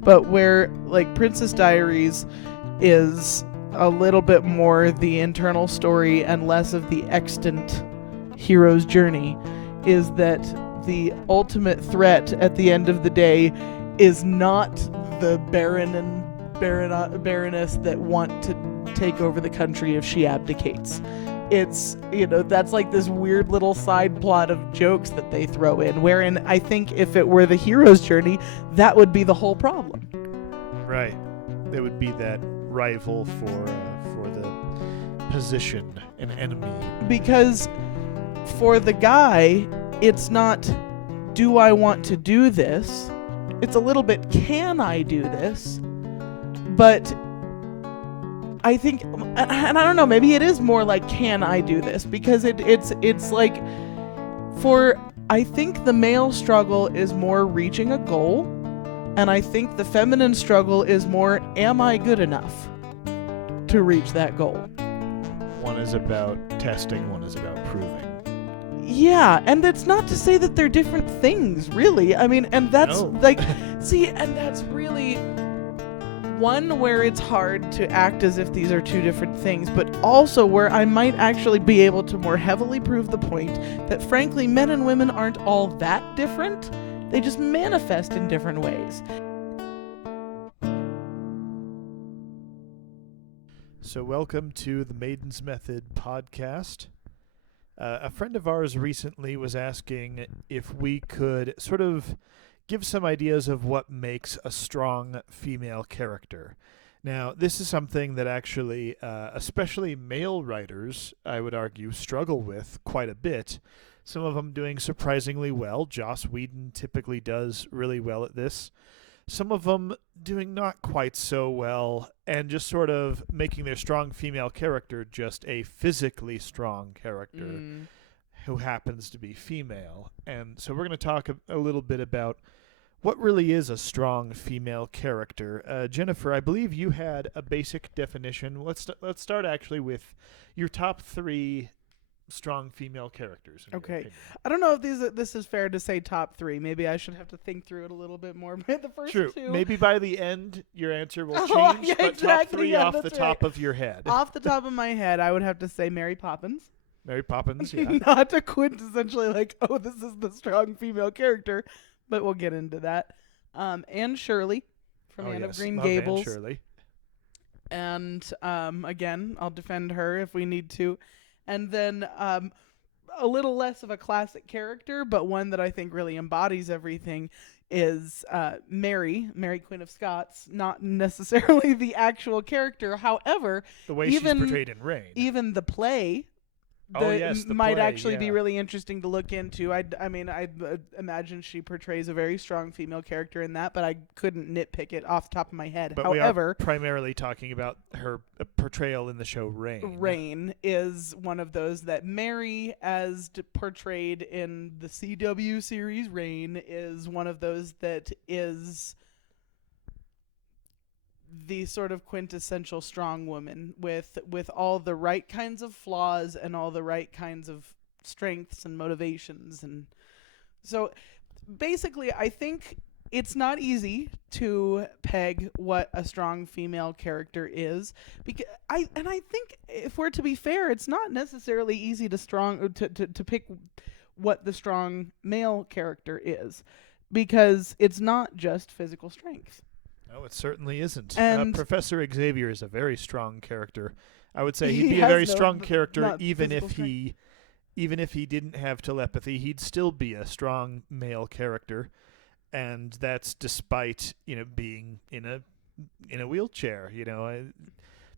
but where like Princess Diaries is a little bit more the internal story and less of the extant hero's journey, is that the ultimate threat at the end of the day is not the baron and baroness that want to take over the country if she abdicates. It's, that's like this weird little side plot of jokes that they throw in, wherein I think if it were the hero's journey, that would be the whole problem. Right. There would be that rival for the position, an enemy. Because for the guy, it's not, do I want to do this? It's a little bit, can I do this? But I think, and I don't know, maybe it is more like, can I do this? Because it's like, I think the male struggle is more reaching a goal, and I think the feminine struggle is more, am I good enough to reach that goal? One is about testing, one is about proving. Yeah, and it's not to say that they're different things, really. I mean, and that's see, and that's really one where it's hard to act as if these are two different things, but also where I might actually be able to more heavily prove the point that, frankly, men and women aren't all that different. They just manifest in different ways. So welcome to the Maiden's Method podcast. A friend of ours recently was asking if we could sort of give some ideas of what makes a strong female character. Now, this is something that actually, especially male writers, I would argue, struggle with quite a bit. Some of them doing surprisingly well. Joss Whedon typically does really well at this. Some of them doing not quite so well and just sort of making their strong female character just a physically strong character who happens to be female. And so we're going to talk a little bit about what really is a strong female character. Jennifer, I believe you had a basic definition. Let's start actually with your top 3 strong female characters. Okay. I don't know if this is fair to say top 3. Maybe I should have to think through it a little bit more. But the first True. 2. Maybe by the end your answer will change, yeah, but exactly, top 3 yeah, off the top of your head. Off the top of my head, I would have to say Mary Poppins. Mary Poppins, yeah. Not to quintessentially like, oh, this is the strong female character, but we'll get into that. Anne Shirley from Anne of Green Gables. Anne Shirley. And again, I'll defend her if we need to. And then a little less of a classic character, but one that I think really embodies everything is Mary, Queen of Scots. Not necessarily the actual character, however, the way she's portrayed in Rain. Even the play. The might play, actually be really interesting to look into. I imagine she portrays a very strong female character in that, but I couldn't nitpick it off the top of my head. But however, we are primarily talking about her portrayal in the show Rain. Rain is one of those that Mary, as portrayed in the CW series Rain, is one of those that is the sort of quintessential strong woman with all the right kinds of flaws and all the right kinds of strengths and motivations. And so basically I think it's not easy to peg what a strong female character is, because I think if we're to be fair, it's not necessarily easy to pick what the strong male character is, because it's not just physical strength. No, it certainly isn't. And Professor Xavier is a very strong character. I would say he'd be a very strong character even if he didn't have telepathy. He'd still be a strong male character, and that's despite being in a wheelchair.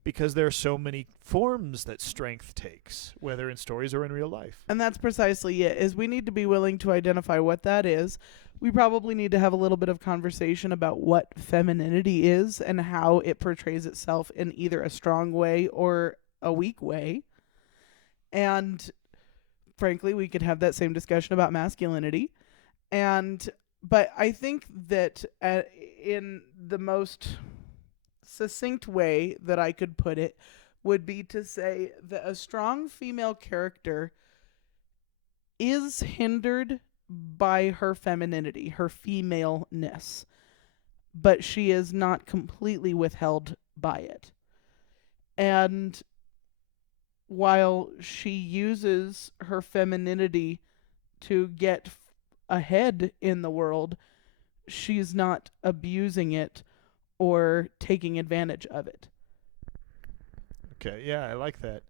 Because there are so many forms that strength takes, whether in stories or in real life. And that's precisely it, is we need to be willing to identify what that is. We probably need to have a little bit of conversation about what femininity is and how it portrays itself in either a strong way or a weak way. And frankly, we could have that same discussion about masculinity. But I think that in the most succinct way that I could put it would be to say that a strong female character is hindered by her femininity, her femaleness. but she is not completely withheld by it. And while she uses her femininity to get ahead in the world, she's not abusing it or taking advantage of it. Okay, yeah, I like that.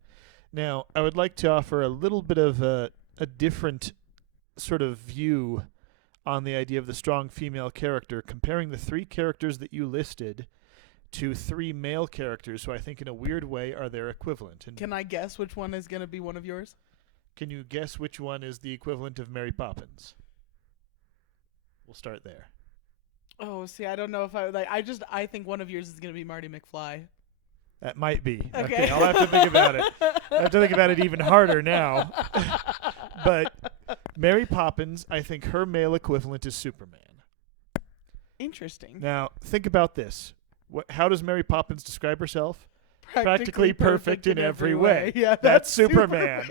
Now, I would like to offer a little bit of a different sort of view on the idea of the strong female character, comparing the three characters that you listed to three male characters who I think in a weird way are their equivalent. And Can I guess which one is going to be one of yours? can you guess which one is the equivalent of Mary Poppins? We'll start there. Oh, see, I don't know if I think one of yours is going to be Marty McFly. That might be. Okay. I'll have to think about it. I have to think about it even harder now. But Mary Poppins, I think her male equivalent is Superman. Interesting. Now, think about this. How does Mary Poppins describe herself? Practically perfect in every way. Yeah, That's Superman.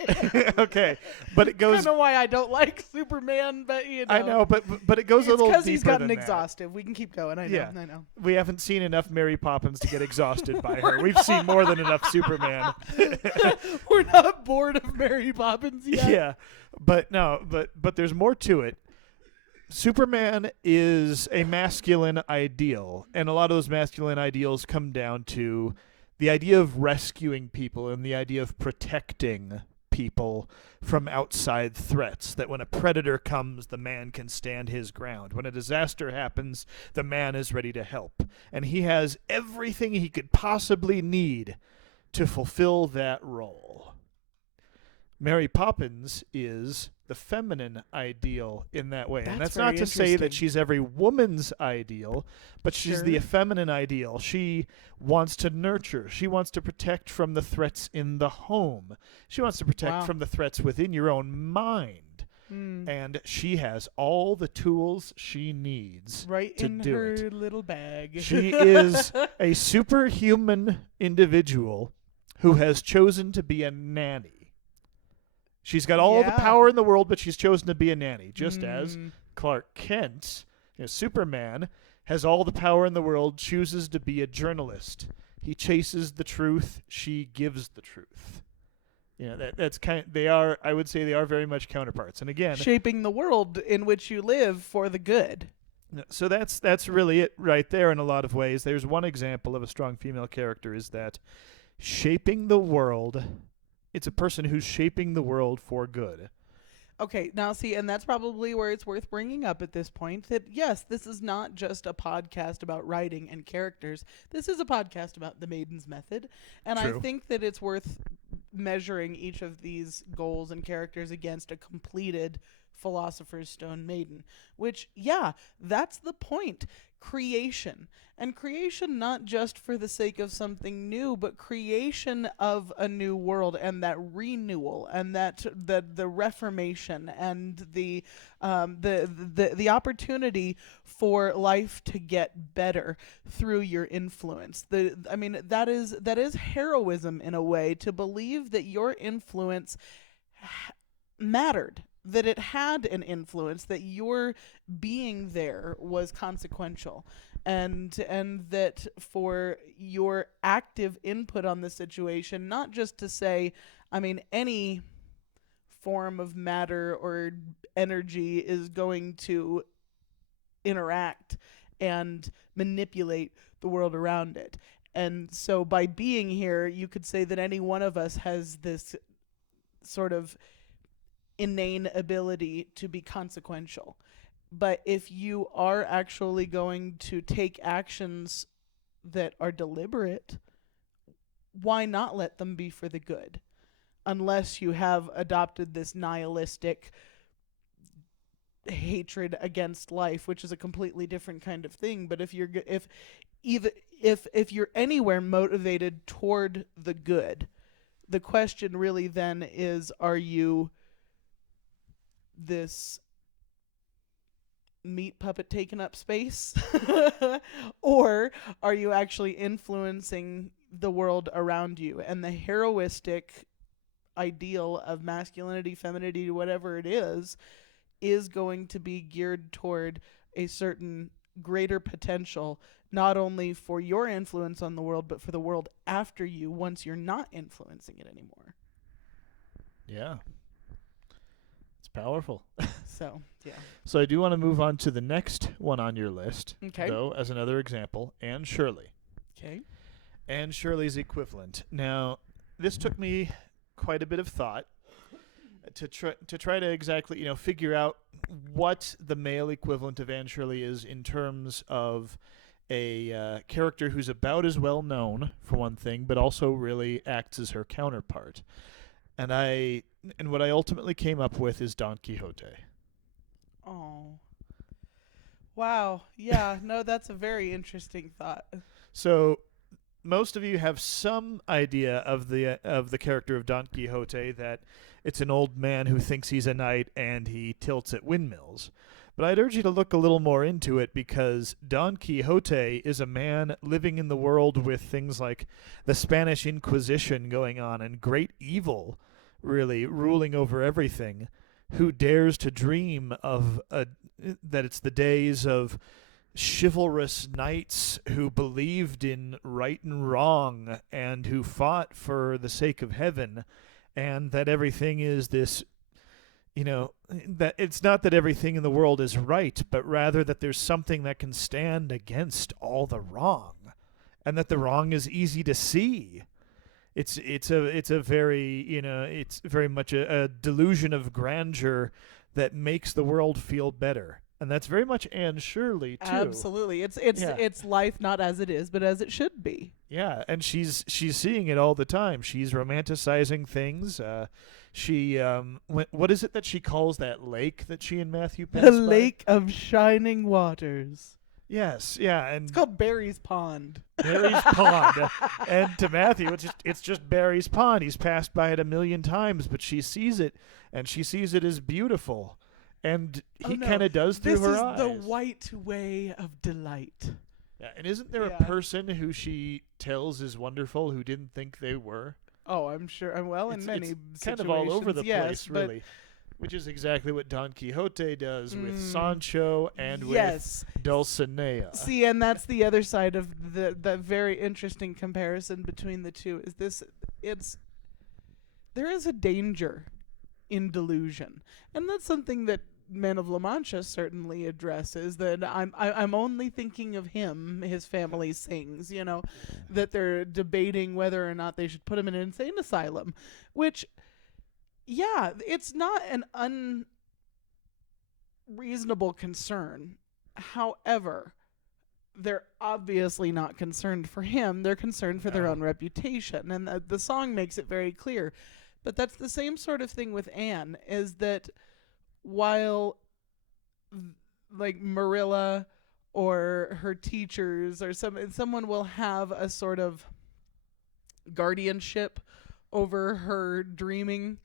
Okay, but it I goes. don't know why I don't like Superman, but you know. I know, but it goes a little deeper because he's gotten than exhaustive. We can keep going. I know. Yeah. I know. that. We haven't seen enough Mary Poppins to get exhausted by her. We've seen more than enough Superman. We're not bored of Mary Poppins yet. Yeah, but there's more to it. Superman is a masculine ideal, and a lot of those masculine ideals come down to the idea of rescuing people and the idea of protecting people from outside threats. That when a predator comes, the man can stand his ground. When a disaster happens, the man is ready to help. And he has everything he could possibly need to fulfill that role. Mary Poppins is the feminine ideal in that way. And that's not to say that she's every woman's ideal, but she's the feminine ideal. She wants to nurture. She wants to protect from the threats in the home. She wants to protect from the threats within your own mind. And she has all the tools she needs to do it. in her little bag. She is a superhuman individual who has chosen to be a nanny. She's got all the power in the world, but she's chosen to be a nanny, just as Clark Kent, Superman, has all the power in the world, chooses to be a journalist. He chases the truth, she gives the truth. That's I would say they are very much counterparts. And again, shaping the world in which you live for the good. So that's really it right there in a lot of ways. There's one example of a strong female character is that shaping the world. It's a person who's shaping the world for good. Okay, now see, and that's probably where it's worth bringing up at this point that, yes, this is not just a podcast about writing and characters. This is a podcast about the Maiden's method. And True. I think that it's worth measuring each of these goals and characters against a completed Philosopher's Stone Maiden, which, yeah, that's the point. Creation. And creation not just for the sake of something new, but creation of a new world and that renewal and that the reformation and the opportunity for life to get better through your influence. That is heroism in a way, to believe that your influence mattered, that it had an influence, that your being there was consequential, and that for your active input on the situation, not just to say, any form of matter or energy is going to interact and manipulate the world around it. And so by being here, you could say that any one of us has this sort of inane ability to be consequential. But if you are actually going to take actions that are deliberate, why not let them be for the good? Unless you have adopted this nihilistic hatred against life, which is a completely different kind of thing. But if you're anywhere motivated toward the good, the question really then is, are you this meat puppet taking up space? Or are you actually influencing the world around you? And the heroistic ideal of masculinity, femininity, whatever it is going to be geared toward a certain greater potential, not only for your influence on the world, but for the world after you once you're not influencing it anymore. Yeah. It's powerful. So, yeah. So I do want to move on to the next one on your list, Okay. though, as another example, Anne Shirley. Okay. Anne Shirley's equivalent. Now, this took me quite a bit of thought to try to exactly, figure out what the male equivalent of Anne Shirley is in terms of a character who's about as well known, for one thing, but also really acts as her counterpart. And what I ultimately came up with is Don Quixote. Oh. Wow. Yeah, no, that's a very interesting thought. So most of you have some idea of the character of Don Quixote, that it's an old man who thinks he's a knight and he tilts at windmills. But I'd urge you to look a little more into it, because Don Quixote is a man living in the world with things like the Spanish Inquisition going on and great evil really ruling over everything, who dares to dream of that it's the days of chivalrous knights who believed in right and wrong and who fought for the sake of heaven, and that everything is this, that it's not that everything in the world is right, but rather that there's something that can stand against all the wrong, and that the wrong is easy to see. It's a very, it's very much a delusion of grandeur that makes the world feel better. And that's very much Anne Shirley too. Absolutely. It's Yeah. it's life not as it is, but as it should be. Yeah, and she's seeing it all the time. She's romanticizing things. What is it that she calls that lake that she and Matthew pass The by? lake of shining waters. Yes, yeah, and It's called Barry's Pond. Barry's Pond. And to Matthew, it's just Barry's Pond. He's passed by it a million times, but she sees it, and she sees it as beautiful. And he kind of does through her eyes. This is the white way of delight. Yeah, and isn't there Yeah. a person who she tells is wonderful who didn't think they were? Oh, I'm sure. In many it's kind of all over the yes, place, but really. Which is exactly what Don Quixote does with Mm. Sancho and yes. with Dulcinea. See, and that's the other side of the very interesting comparison between the two. There is a danger in delusion, and that's something that Men of La Mancha certainly addresses. That I'm only thinking of him. His family sings, that they're debating whether or not they should put him in an insane asylum, which. Yeah, it's not an unreasonable concern. However, they're obviously not concerned for him. They're concerned for their own reputation. And the song makes it very clear. But that's the same sort of thing with Anne, is that while like Marilla or her teachers or someone will have a sort of guardianship over her dreaming,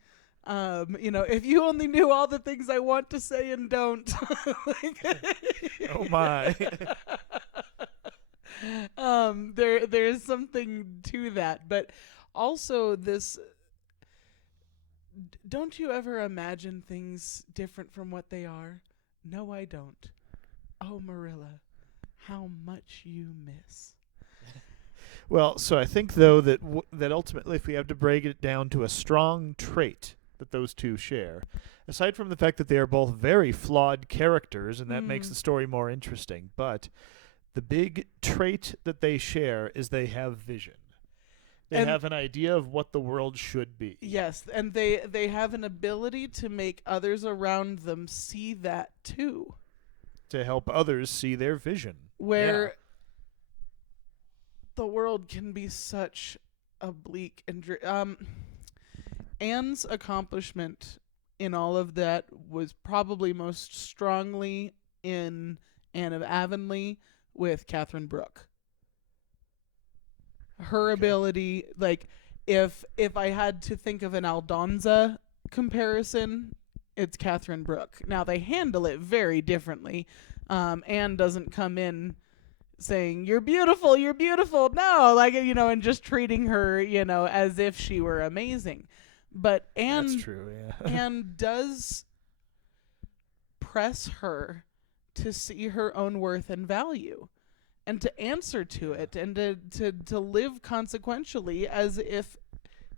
if you only knew all the things I want to say and don't. Oh my. There's something to that, but also this. Don't you ever imagine things different from what they are? No, I don't. Oh, Marilla, how much you miss. Well, so I think, though, that that ultimately, if we have to break it down to a strong trait that those two share, aside from the fact that they are both very flawed characters, and that makes the story more interesting, but the big trait that they share is they have vision. They have an idea of what the world should be. Yes, and they have an ability to make others around them see that too. To help others see their vision. Where the world can be such a bleak and Anne's accomplishment in all of that was probably most strongly in Anne of Avonlea with Catherine Brooke. Her ability, like, if I had to think of an Aldonza comparison, it's Catherine Brooke. Now, they handle it very differently. Anne doesn't come in saying, you're beautiful, no, and just treating her, as if she were amazing. But Anne, that's true, yeah. Anne does press her to see her own worth and value, and to answer to it, and to live consequentially as if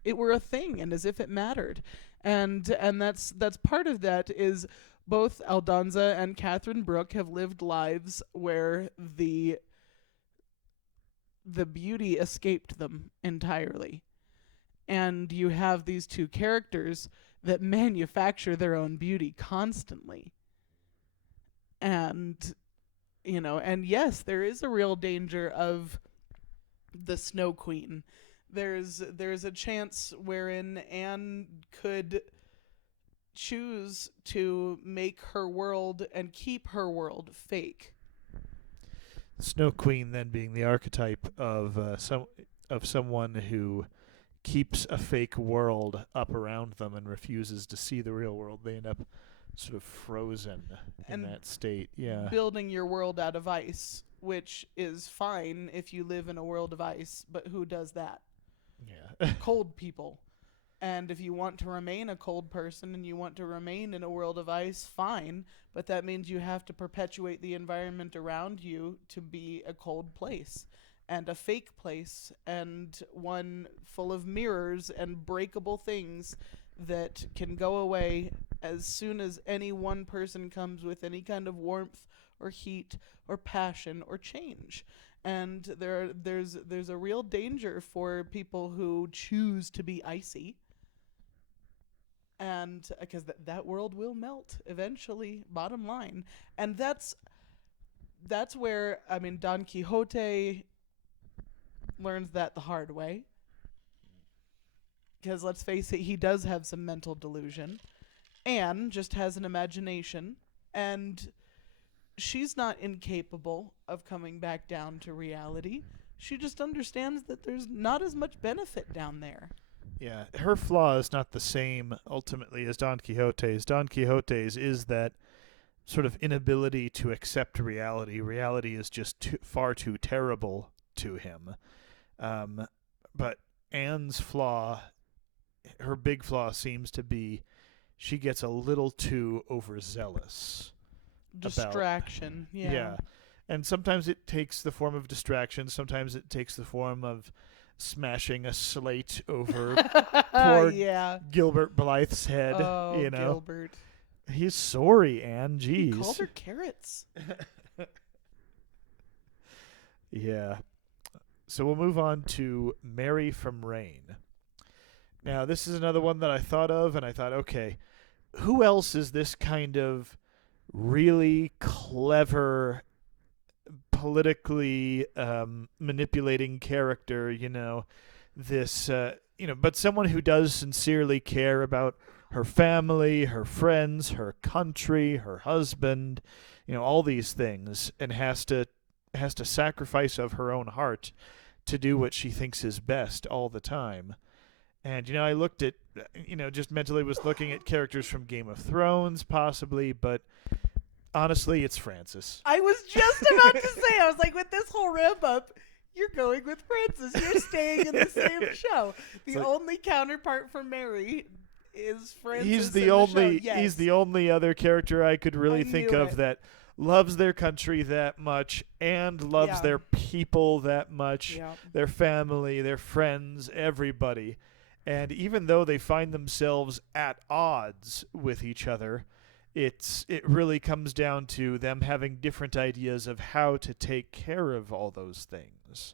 it were a thing and as if it mattered. And that's part of that is both Aldonza and Catherine Brooke have lived lives where the beauty escaped them entirely. And you have these two characters that manufacture their own beauty constantly. And and yes, there is a real danger of the Snow Queen. There's a chance wherein Anne could choose to make her world and keep her world fake. Snow Queen then being the archetype of someone who keeps a fake world up around them and refuses to see the real world. They end up sort of frozen in that state. Yeah. Building your world out of ice, which is fine if you live in a world of ice, but who does that? Yeah. Cold people. And if you want to remain a cold person and you want to remain in a world of ice, fine, but that means you have to perpetuate the environment around you to be a cold place and a fake place and one full of mirrors and breakable things that can go away as soon as any one person comes with any kind of warmth or heat or passion or change. And there's a real danger for people who choose to be icy. And because that world will melt eventually, bottom line. And that's where, I mean, Don Quixote learns that the hard way. Because let's face it, he does have some mental delusion. Anne just has an imagination, and she's not incapable of coming back down to reality. She just understands that there's not as much benefit down there. Yeah, her flaw is not the same ultimately as Don Quixote's. Don Quixote's is that sort of inability to accept reality. Reality is just far too terrible to him. But Anne's flaw, her big flaw seems to be she gets a little too overzealous. Distraction, Yeah. And sometimes it takes the form of distraction. Sometimes it takes the form of smashing a slate over poor Gilbert Blythe's head. Oh, Gilbert. He's sorry, Anne. Jeez. He called her carrots. Yeah. So we'll move on to Mary from Rain. Now, this is another one that I thought of, and I thought, okay, who else is this kind of really clever, politically manipulating character, this, but someone who does sincerely care about her family, her friends, her country, her husband, all these things, and has to sacrifice of her own heart to do what she thinks is best all the time. And, I looked at, just mentally was looking at characters from Game of Thrones, possibly, but honestly, it's Frances. I was just about to say, I was like, with this whole ramp up, you're going with Frances. You're staying in the same show. The only counterpart for Mary is Frances. He's the only other character I could really think of that loves their country that much and loves their people that much, their family, their friends, everybody. And even though they find themselves at odds with each other, it really comes down to them having different ideas of how to take care of all those things.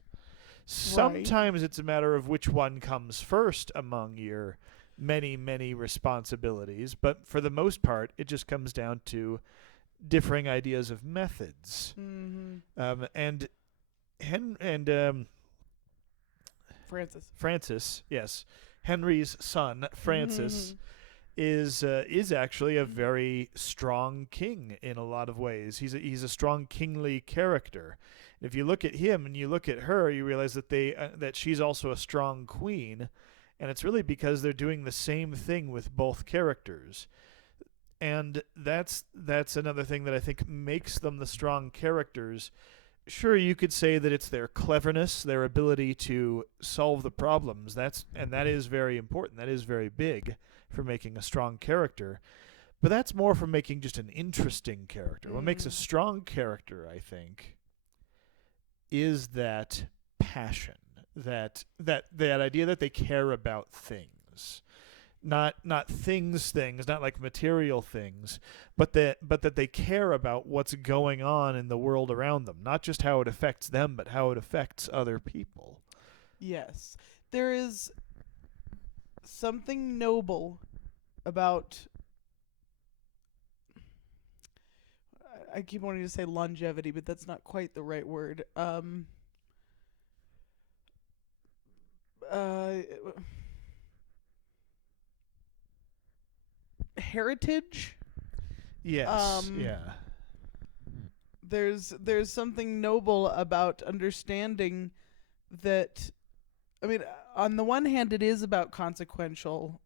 Sometimes it's a matter of which one comes first among your many, many responsibilities, but for the most part, it just comes down to differing ideas of methods. Mm-hmm. Francis, yes. Henry's son, Francis, is actually a very strong king in a lot of ways. He's a strong kingly character. And if you look at him and you look at her, you realize that that she's also a strong queen, and it's really because they're doing the same thing with both characters. And that's another thing that I think makes them the strong characters. Sure, you could say that it's their cleverness, their ability to solve the problems. That is very important. That is very big for making a strong character. But that's more from making just an interesting character. What makes a Mm. strong character, I think, is that passion, that idea that they care about things. Not things, not like material things, but that they care about what's going on in the world around them, not just how it affects them, but how it affects other people. Yes. There is something noble about, I keep wanting to say longevity, but that's not quite the right word. Uh Heritage. Yes, Um, yeah. there's something noble about understanding that. I mean, on the one hand, it is about consequential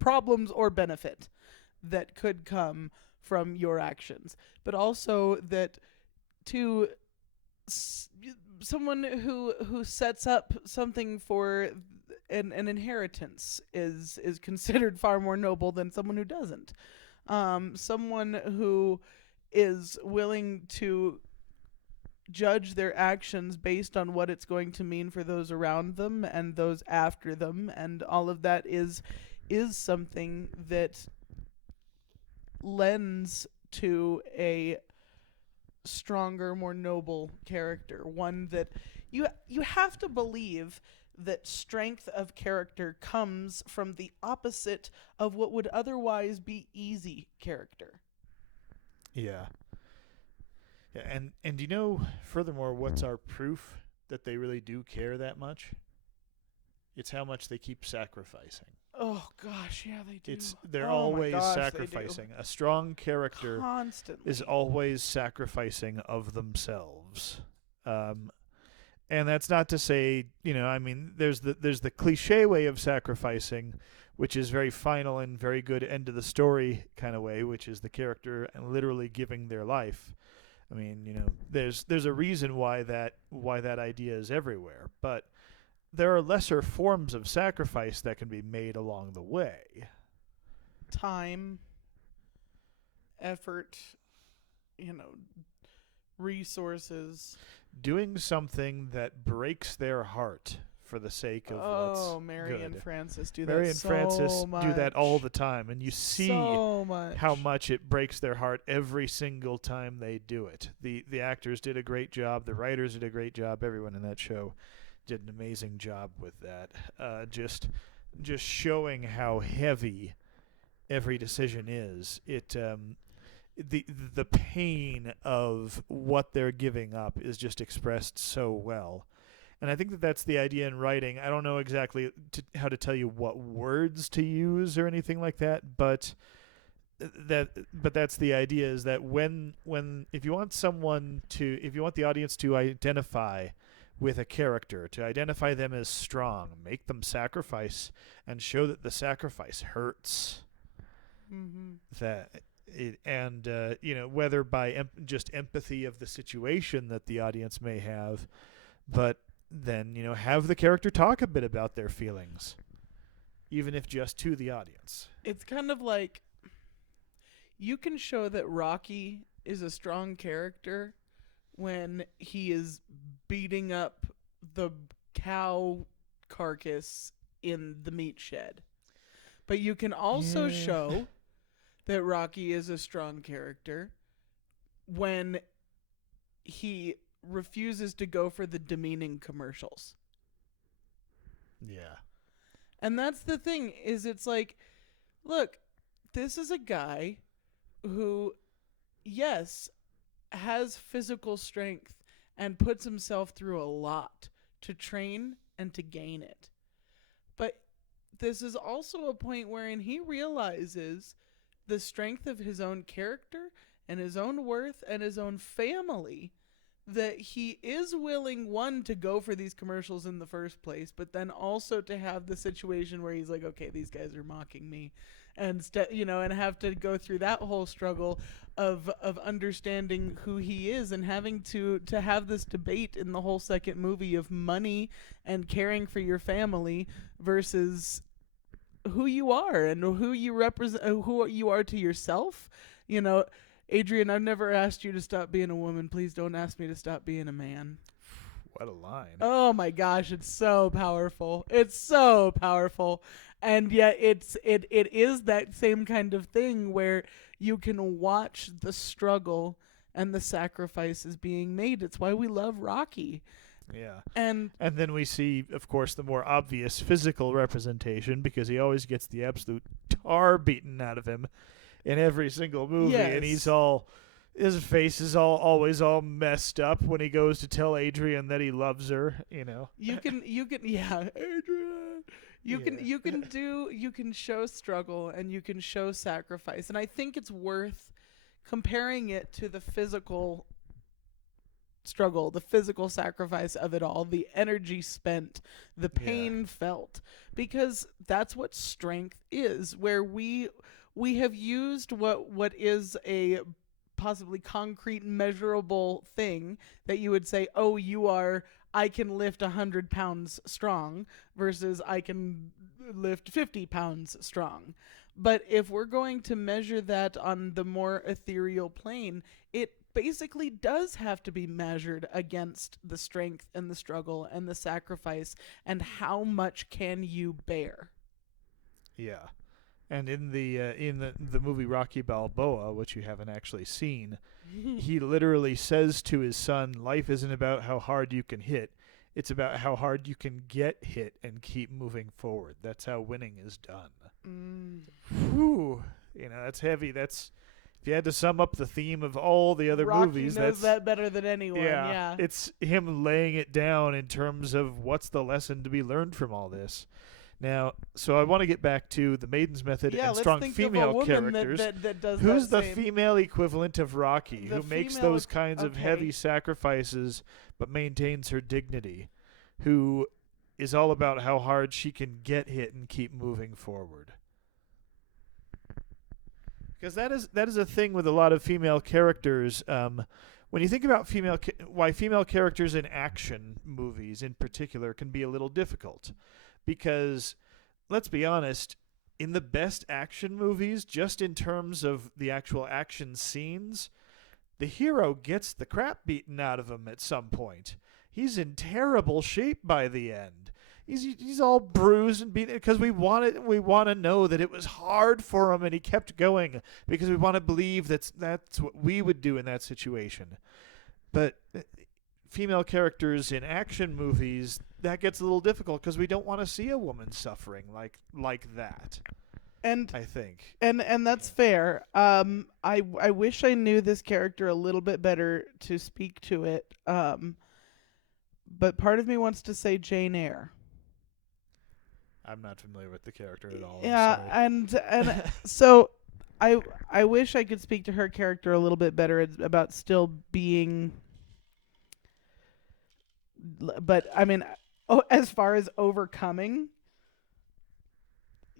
problems or benefit that could come from your actions, but also that to someone who sets up something for an inheritance is considered far more noble than someone who doesn't. Someone who is willing to judge their actions based on what it's going to mean for those around them and those after them, and all of that is something that lends to a stronger, more noble character. One that you have to believe that strength of character comes from the opposite of what would otherwise be easy character. Yeah. Yeah, and you know, furthermore, what's our proof that they really do care that much? It's how much they keep sacrificing. Oh gosh, yeah, they do. They're Oh my always gosh, sacrificing. A strong character constantly. is always sacrificing of themselves. And that's not to say, I mean, there's the cliche way of sacrificing, which is very final and very good end of the story kind of way, which is the character literally giving their life. I mean, there's a reason why that idea is everywhere, but there are lesser forms of sacrifice that can be made along the way. Time, effort, you know, resources. Doing something that breaks their heart for the sake of what's Mary good. and Frances do Mary that and so Frances much. do that all the time, and you see so much. how much it breaks their heart every single time they do it. The actors did a great job. The writers did a great job. Everyone in that show did an amazing job with that. Just showing how heavy every decision is. The pain of what they're giving up is just expressed so well. And I think that that's the idea in writing. I don't know exactly how to tell you what words to use or anything like that, but that's the idea, is that when if you want the audience to identify with a character, to identify them as strong, make them sacrifice and show that the sacrifice hurts. Mm-hmm. Whether by just empathy of the situation that the audience may have, but then have the character talk a bit about their feelings, even if just to the audience. It's kind of like you can show that Rocky is a strong character when he is beating up the cow carcass in the meat shed. But you can also show that Rocky is a strong character when he refuses to go for the demeaning commercials. Yeah. And that's the thing, is it's like, look, this is a guy who, yes, has physical strength and puts himself through a lot to train and to gain it. But this is also a point wherein he realizes the strength of his own character and his own worth and his own family, that he is willing, one, to go for these commercials in the first place, but then also to have the situation where he's like, okay, these guys are mocking me, and and have to go through that whole struggle of understanding who he is, and having to have this debate in the whole second movie of money and caring for your family versus who you are and who you represent, who you are to yourself. You know, Adrian, I've never asked you to stop being a woman. Please don't ask me to stop being a man. What a line. Oh my gosh, it's so powerful. It's so powerful. And yet it is that same kind of thing where you can watch the struggle and the sacrifices being made. It's why we love Rocky. Yeah. And And then we see, of course, the more obvious physical representation because he always gets the absolute tar beaten out of him in every single movie, and Yes. his face is always all messed up when he goes to tell Adrian that he loves her. you can yeah, Adrian. You can show struggle and you can show sacrifice. And I think it's worth comparing it to the physical struggle, the physical sacrifice of it all, the energy spent, the pain felt, because that's what strength is, where we have used what is a possibly concrete measurable thing that you would say, oh, I can lift 100 pounds strong versus I can lift 50 pounds strong. But if we're going to measure that on the more ethereal plane, it basically does have to be measured against the strength and the struggle and the sacrifice and how much can you bear. Yeah. And in the movie Rocky Balboa, which you haven't actually seen, he literally says to his son, "Life isn't about how hard you can hit; it's about how hard you can get hit and keep moving forward. That's how winning is done." Whew. That's heavy. That's if you had to sum up the theme of all the other Rocky movies, knows that better than anyone. Yeah. it's him laying it down in terms of what's the lesson to be learned from all this. Now, so I want to get back to the Maiden's Method and let's strong think female of a woman characters. that does Who's that the same. female equivalent of Rocky, The who makes female those kinds of okay. heavy sacrifices but maintains her dignity, who is all about how hard she can get hit and keep moving forward? Because that is a thing with a lot of female characters. When you think about why female characters in action movies in particular can be a little difficult, because let's be honest, in the best action movies, just in terms of the actual action scenes, the hero gets the crap beaten out of him at some point. He's in terrible shape by the end. He's all bruised and beaten because we want to know that it was hard for him and he kept going because we want to believe that's what we would do in that situation. But female characters in action movies, that gets a little difficult because we don't want to see a woman suffering like that. And I think. And that's fair. I wish I knew this character a little bit better to speak to it. But part of me wants to say Jane Eyre. I'm not familiar with the character at all. Yeah, I'm sorry. and so I wish I could speak to her character a little bit better about still being. But I mean, as far as overcoming.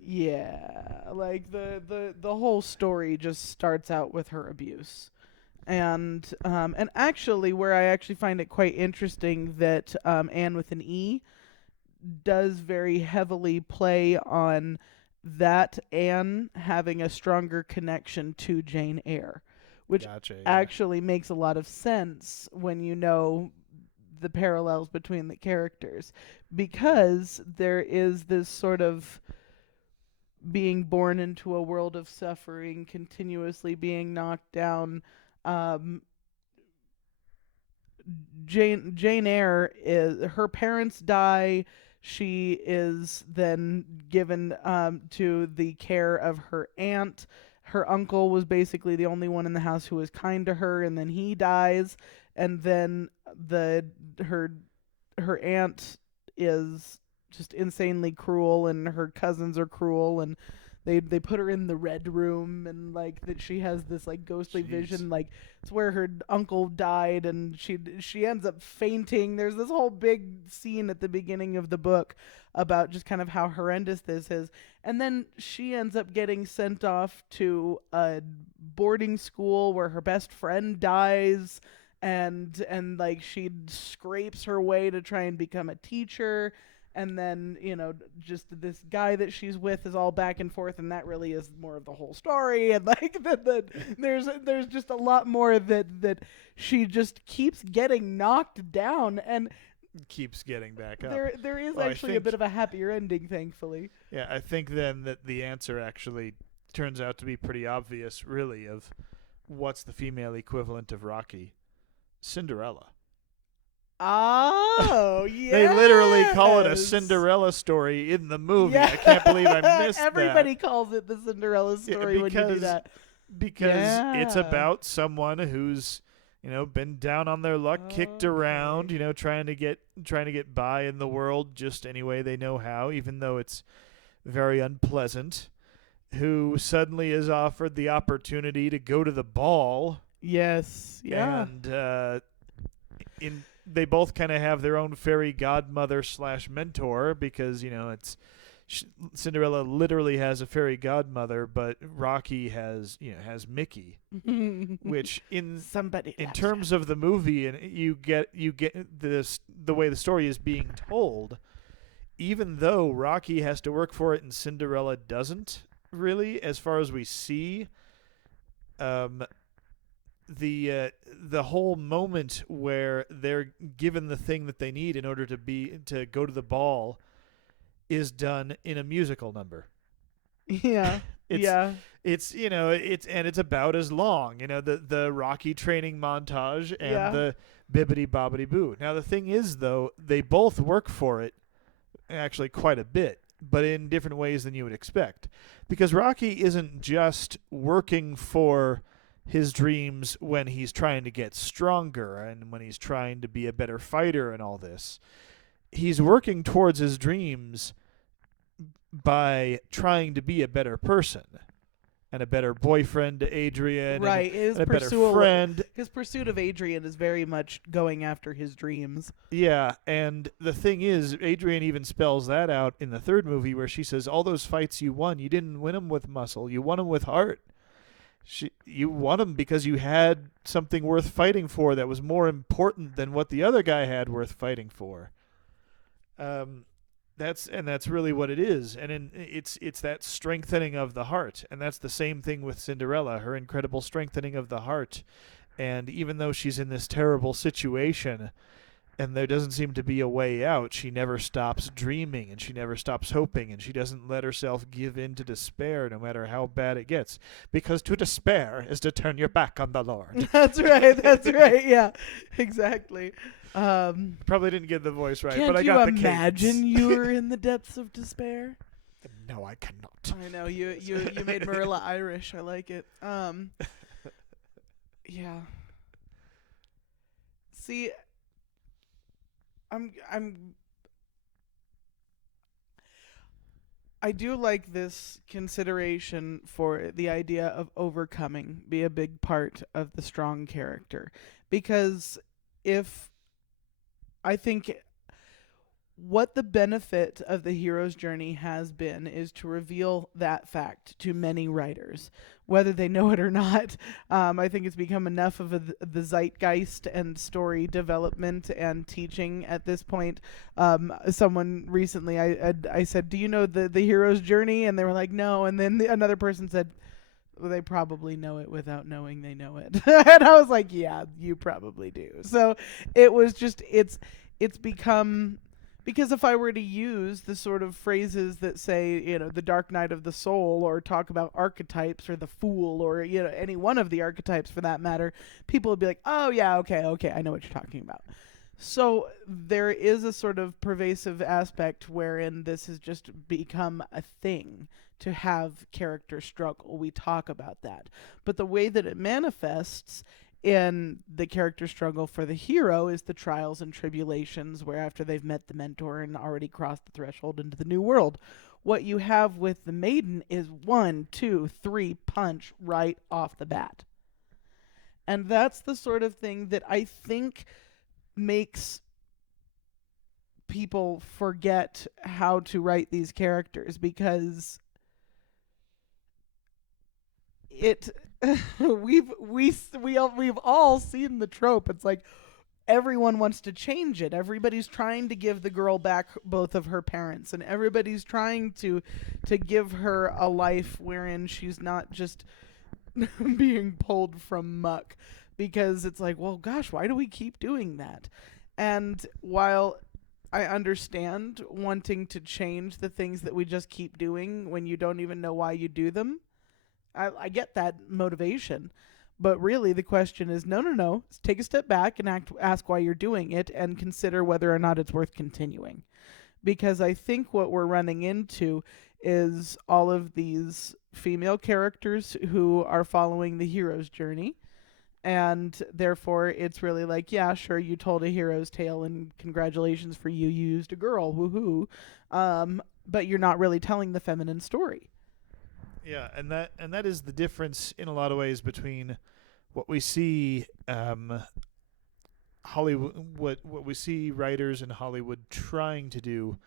Yeah, like the whole story just starts out with her abuse, and actually, where I actually find it quite interesting that Anne with an E does very heavily play on that Anne having a stronger connection to Jane Eyre, which Gotcha, yeah. actually makes a lot of sense when you know the parallels between the characters, because there is this sort of being born into a world of suffering, continuously being knocked down. Jane Eyre her parents die. She is then given to the care of her aunt. Her uncle was basically the only one in the house who was kind to her, and then he dies, and then her aunt is just insanely cruel, and her cousins are cruel, and they put her in the red room, and like that she has this like ghostly vision, like it's where her uncle died, and she ends up fainting. There's this whole big scene at the beginning of the book about just kind of how horrendous this is, and then she ends up getting sent off to a boarding school where her best friend dies, and like she scrapes her way to try and become a teacher. and then just this guy that she's with is all back and forth, and that really is more of the whole story. And like there's just a lot more that she just keeps getting knocked down, and Keeps getting back up. there is Well, actually a bit of a happier ending, thankfully. Yeah, I think then that the answer actually turns out to be pretty obvious, really, of what's the female equivalent of Rocky? Cinderella. Oh, yeah. They literally call it a Cinderella story in the movie. Yeah. I can't believe I missed Everybody that. calls it the Cinderella story when you do that. Because it's Yeah. about someone who's been down on their luck, kicked around, trying to get by in the world just any way they know how, even though it's very unpleasant, who suddenly is offered the opportunity to go to the ball. Yes. Yeah. And they both kind of have their own fairy godmother / mentor, because Cinderella literally has a fairy godmother, but Rocky has Mickey, which in terms of the movie, and you get this, the way the story is being told, even though Rocky has to work for it and Cinderella doesn't really, as far as we see. The whole moment where they're given the thing that they need in order to go to the ball is done in a musical number. Yeah. It's about as long, the Rocky training montage and the bibbity bobbity boo. Now the thing is, though, they both work for it actually quite a bit, but in different ways than you would expect, because Rocky isn't just working for his dreams when he's trying to get stronger and when he's trying to be a better fighter and all this. He's working towards his dreams by trying to be a better person and a better boyfriend to Adrian, right. and a better friend. His pursuit of Adrian is very much going after his dreams. Yeah, and the thing is, Adrian even spells that out in the third movie, where she says, all those fights you won, you didn't win them with muscle, you won them with heart. You won them because you had something worth fighting for that was more important than what the other guy had worth fighting for. That's really what it is, and it's that strengthening of the heart, and that's the same thing with Cinderella, her incredible strengthening of the heart. And even though she's in this terrible situation, and there doesn't seem to be a way out, she never stops dreaming, and she never stops hoping, and she doesn't let herself give in to despair, no matter how bad it gets. Because to despair is to turn your back on the Lord. That's right. Yeah, exactly. Probably didn't get the voice right, Can't but I got the you imagine you were in the depths of despair? No, I cannot. I know you made Marilla Irish. I like it. Yeah. See, I do like this consideration for the idea of overcoming be a big part of the strong character, because if I think what the benefit of the hero's journey has been is to reveal that fact to many writers, whether they know it or not. I think it's become enough of the zeitgeist and story development and teaching at this point. Someone recently, I said, do you know the hero's journey? And they were like, no. And then another person said, well, they probably know it without knowing they know it. And I was like, yeah, you probably do. So it was just, it's become... Because if I were to use the sort of phrases that say, the dark night of the soul, or talk about archetypes or the fool, or, any one of the archetypes for that matter, people would be like, oh, yeah, okay, I know what you're talking about. So there is a sort of pervasive aspect wherein this has just become a thing to have character struggle. We talk about that. But the way that it manifests in the character struggle for the hero is the trials and tribulations, where after they've met the mentor and already crossed the threshold into the new world. What you have with the Maiden is 1, 2, 3 punch right off the bat. And that's the sort of thing that I think makes people forget how to write these characters, because we've all seen the trope. It's like, everyone wants to change it. Everybody's trying to give the girl back both of her parents, and everybody's trying to give her a life wherein she's not just being pulled from muck, because it's like, well, gosh, why do we keep doing that? And while I understand wanting to change the things that we just keep doing when you don't even know why you do them, I get that motivation. But really, the question is, no, no, no. Take a step back and ask why you're doing it, and consider whether or not it's worth continuing. Because I think what we're running into is all of these female characters who are following the hero's journey. And therefore, it's really like, yeah, sure, you told a hero's tale, and congratulations for you, you used a girl, woohoo. But you're not really telling the feminine story. Yeah, and that is the difference in a lot of ways between what we see Hollywood, what we see writers in Hollywood trying to do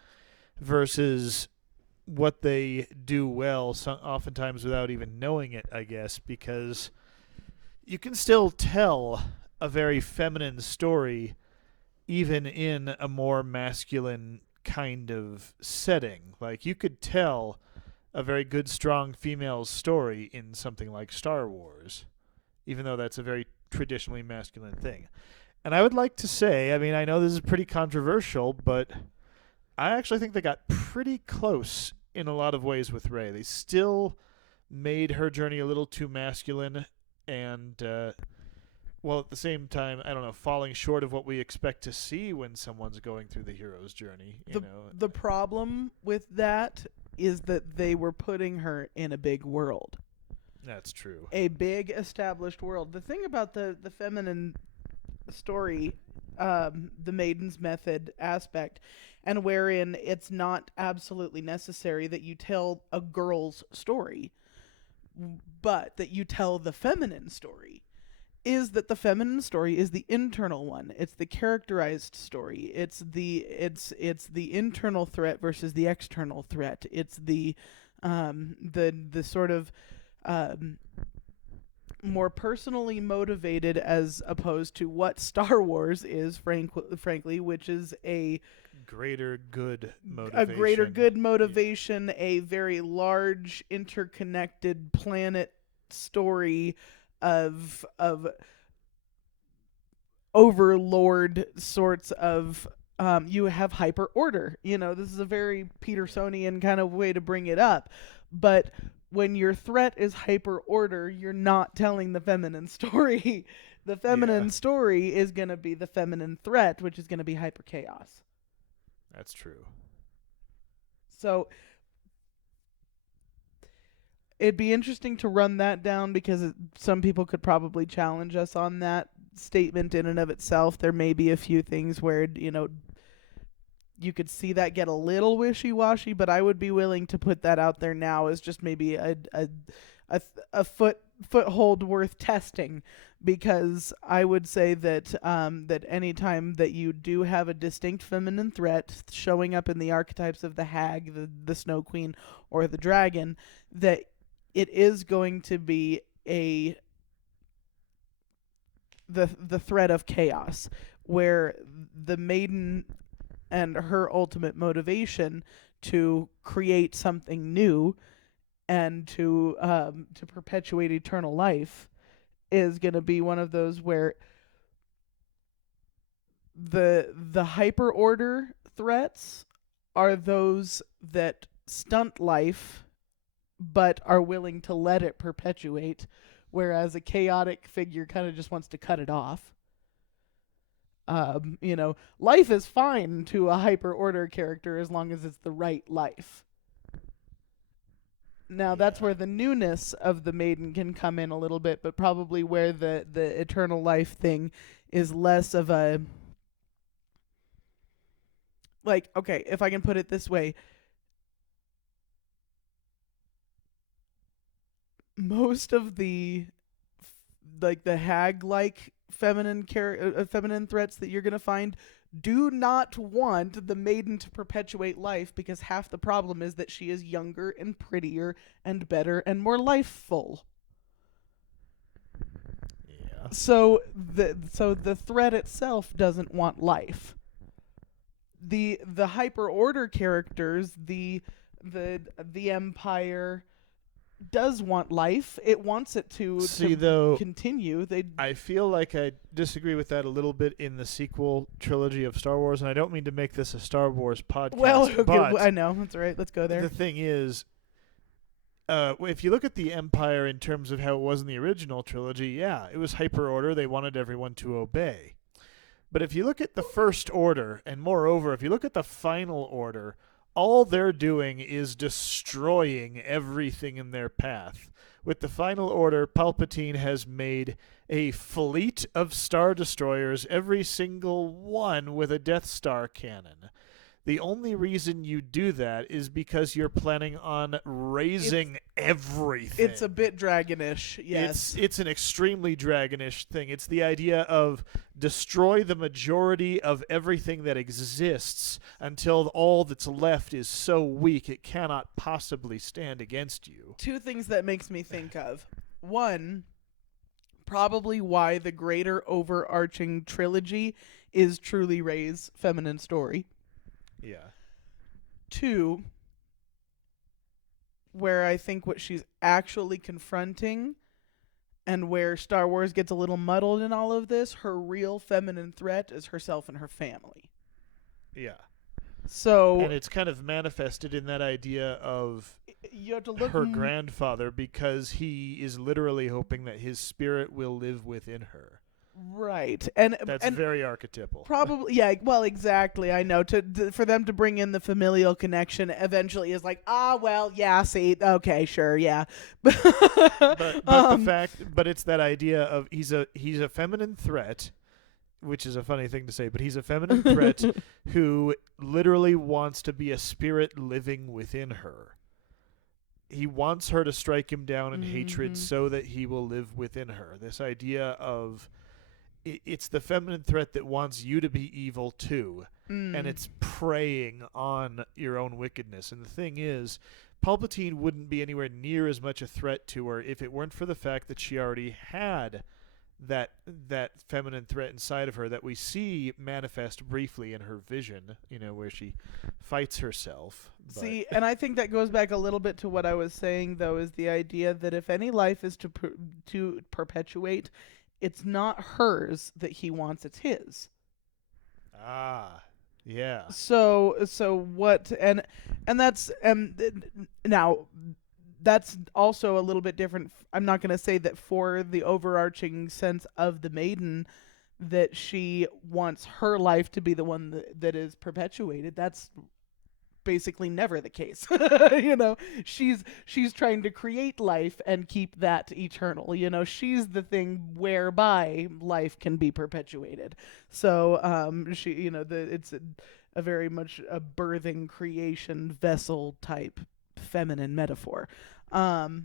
versus what they do well, oftentimes without even knowing it, I guess, because you can still tell a very feminine story even in a more masculine kind of setting. Like, you could tell a very good, strong female story in something like Star Wars, even though that's a very traditionally masculine thing. And I would like to say, I mean, I know this is pretty controversial, but I actually think they got pretty close in a lot of ways with Rey. They still made her journey a little too masculine, and well, at the same time, I don't know, falling short of what we expect to see when someone's going through the hero's journey. The problem with that is that they were putting her in a big world, That's true. a big established world. The thing about the feminine story, the Maiden's method aspect, and wherein it's not absolutely necessary that you tell a girl's story, but that you tell the feminine story, is that the feminine story is the internal one. It's the characterized story. It's the internal threat versus the external threat. It's the sort of more personally motivated, as opposed to what Star Wars is, frankly, which is a Greater good motivation. a greater good motivation, a very large interconnected planet story of overlord sorts of you have hyper order. This is a very Petersonian kind of way to bring it up, but when your threat is hyper order, you're not telling the feminine story. The feminine story is going to be the feminine threat, which is going to be hyper chaos. That's true. So it'd be interesting to run that down, because some people could probably challenge us on that statement in and of itself. There may be a few things where, you could see that get a little wishy-washy, but I would be willing to put that out there now as just maybe a foothold worth testing, because I would say that that any time that you do have a distinct feminine threat showing up in the archetypes of the hag, the snow queen, or the dragon, that it is going to be the threat of chaos, where the maiden and her ultimate motivation to create something new and to perpetuate eternal life is going to be one of those where the hyper order threats are those that stunt life but are willing to let it perpetuate, whereas a chaotic figure kind of just wants to cut it off. Life is fine to a hyper order character as long as it's the right life. Now, that's where the newness of the maiden can come in a little bit, but probably where the eternal life thing is less of a, like, okay, if I can put it this way, most of the hag-like feminine threats that you're going to find do not want the maiden to perpetuate life, because half the problem is that she is younger and prettier and better and more lifeful. Yeah. So the threat itself doesn't want life. The hyper order characters, the Empire does want life. It wants it See, to though, continue. I feel like I disagree with that a little bit in the sequel trilogy of Star Wars, and I don't mean to make this a Star Wars podcast. Well, okay, but I know that's all right. Let's go there. the thing is, if you look at the Empire in terms of how it was in the original trilogy, yeah, it was hyper order. They wanted everyone to obey. But if you look at the First Order, and moreover, if you look at the Final Order, all they're doing is destroying everything in their path. With the Final Order, Palpatine has made a fleet of Star Destroyers, every single one with a Death Star cannon. The only reason you do that is because you're planning on raising everything. It's a bit dragonish, yes. It's an extremely dragonish thing. It's the idea of destroy the majority of everything that exists until all that's left is so weak it cannot possibly stand against you. Two things that makes me think of. One, probably why the greater overarching trilogy is truly Rey's feminine story. Yeah. Two, where I think what she's actually confronting and where Star Wars gets a little muddled in all of this, her real feminine threat is herself and her family. Yeah. So, and it's kind of manifested in that idea of you have to look her grandfather, because he is literally hoping that his spirit will live within her. Right. That's very archetypal. Probably, yeah, well, exactly. I know. For them to bring in the familial connection eventually is like, well, yeah, see, okay, sure, yeah. but the fact, but it's that idea of he's a feminine threat, which is a funny thing to say, but he's a feminine threat who literally wants to be a spirit living within her. He wants her to strike him down in hatred so that he will live within her. This idea of it's the feminine threat that wants you to be evil too, and it's preying on your own wickedness. And the thing is, Palpatine wouldn't be anywhere near as much a threat to her if it weren't for the fact that she already had that feminine threat inside of her that we see manifest briefly in her vision, where she fights herself. See, and I think that goes back a little bit to what I was saying, though, is the idea that if any life is to perpetuate, it's not hers that he wants, it's his. Yeah. So what, and that's, now, that's also a little bit different. I'm not going to say that for the overarching sense of the Maiden that she wants her life to be the one that is perpetuated. That's basically never the case. She's trying to create life and keep that eternal. She's the thing whereby life can be perpetuated. So she, it's a very much a birthing creation vessel type feminine metaphor. But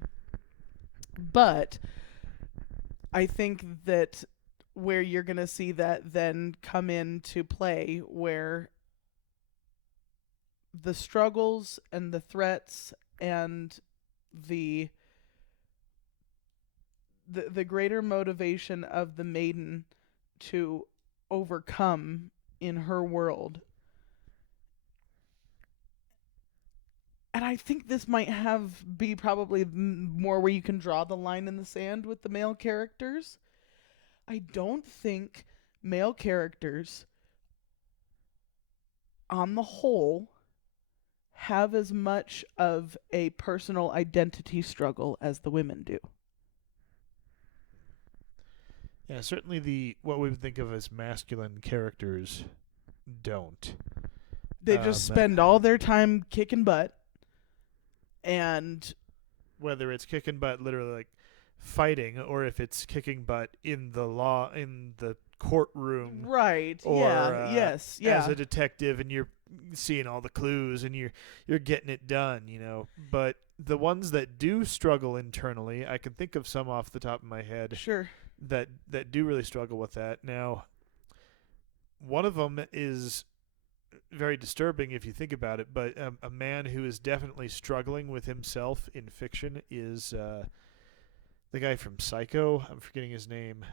I think that where you're going to see that then come into play, where the struggles and the threats and the greater motivation of the Maiden to overcome in her world. And I think this might be probably more where you can draw the line in the sand with the male characters. I don't think male characters, on the whole, have as much of a personal identity struggle as the women do. Yeah, certainly what we would think of as masculine characters don't. They just spend all their time kicking butt. And whether it's kicking butt literally like fighting, or if it's kicking butt in the courtroom, right? Or, yes, as a detective, and you're seeing all the clues and you're getting it done, But the ones that do struggle internally, I can think of some off the top of my head. Sure. That do really struggle with that. Now, one of them is very disturbing if you think about it, but a man who is definitely struggling with himself in fiction is the guy from Psycho. I'm forgetting his name.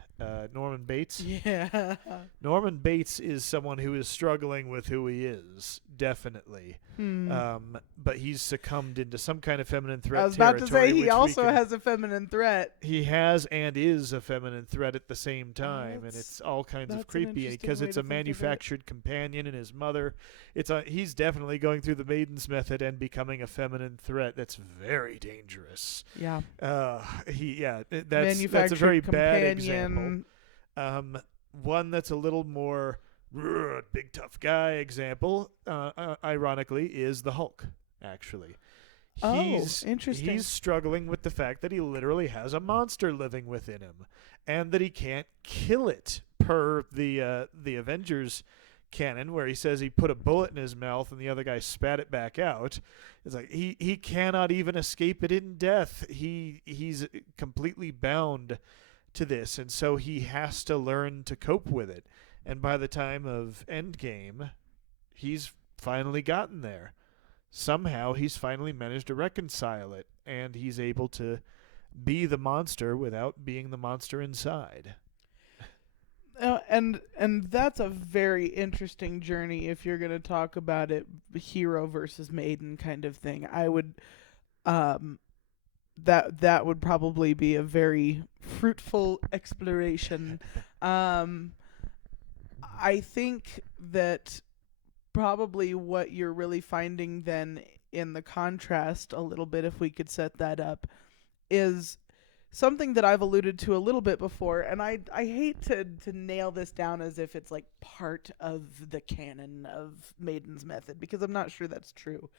Norman Bates. Yeah. Norman Bates is someone who is struggling with who he is, definitely. But he's succumbed into some kind of feminine threat I was about to say he which also has a feminine threat. He has and is a feminine threat at the same time, and That's- it's all kinds of that's an creepy interesting because way it's to a think of it. manufactured companion and his mother. He's definitely going through the Maiden's method and becoming a feminine threat. That's very dangerous. Yeah. That's a very bad example. Companion. One that's a little more big tough guy example, ironically, is the Hulk. Actually, Interesting. He's struggling with the fact that he literally has a monster living within him, and that he can't kill it. Per the Avengers canon, where he says he put a bullet in his mouth and the other guy spat it back out. It's like he cannot even escape it in death. He's completely bound to this, and so he has to learn to cope with it. And by the time of Endgame, he's finally gotten there. Somehow he's finally managed to reconcile it, and he's able to be the monster without being the monster inside. And that's a very interesting journey if you're going to talk about it, hero versus maiden kind of thing. I would that would probably be a very fruitful exploration. I think that probably what you're really finding then in the contrast a little bit, if we could set that up, is something that I've alluded to a little bit before, and I hate to nail this down as if it's like part of the canon of Maiden's method, because I'm not sure that's true.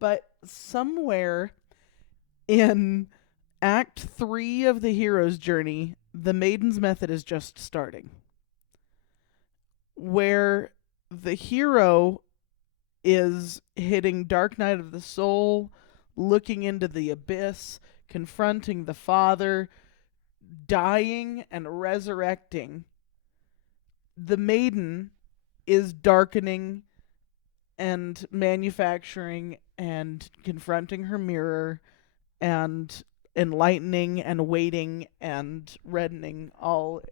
But somewhere in Act 3 of the hero's journey, the Maiden's method is just starting, where the hero is hitting Dark Night of the Soul, looking into the abyss, confronting the Father, dying and resurrecting. The Maiden is darkening and manufacturing and confronting her mirror and enlightening and waiting and reddening all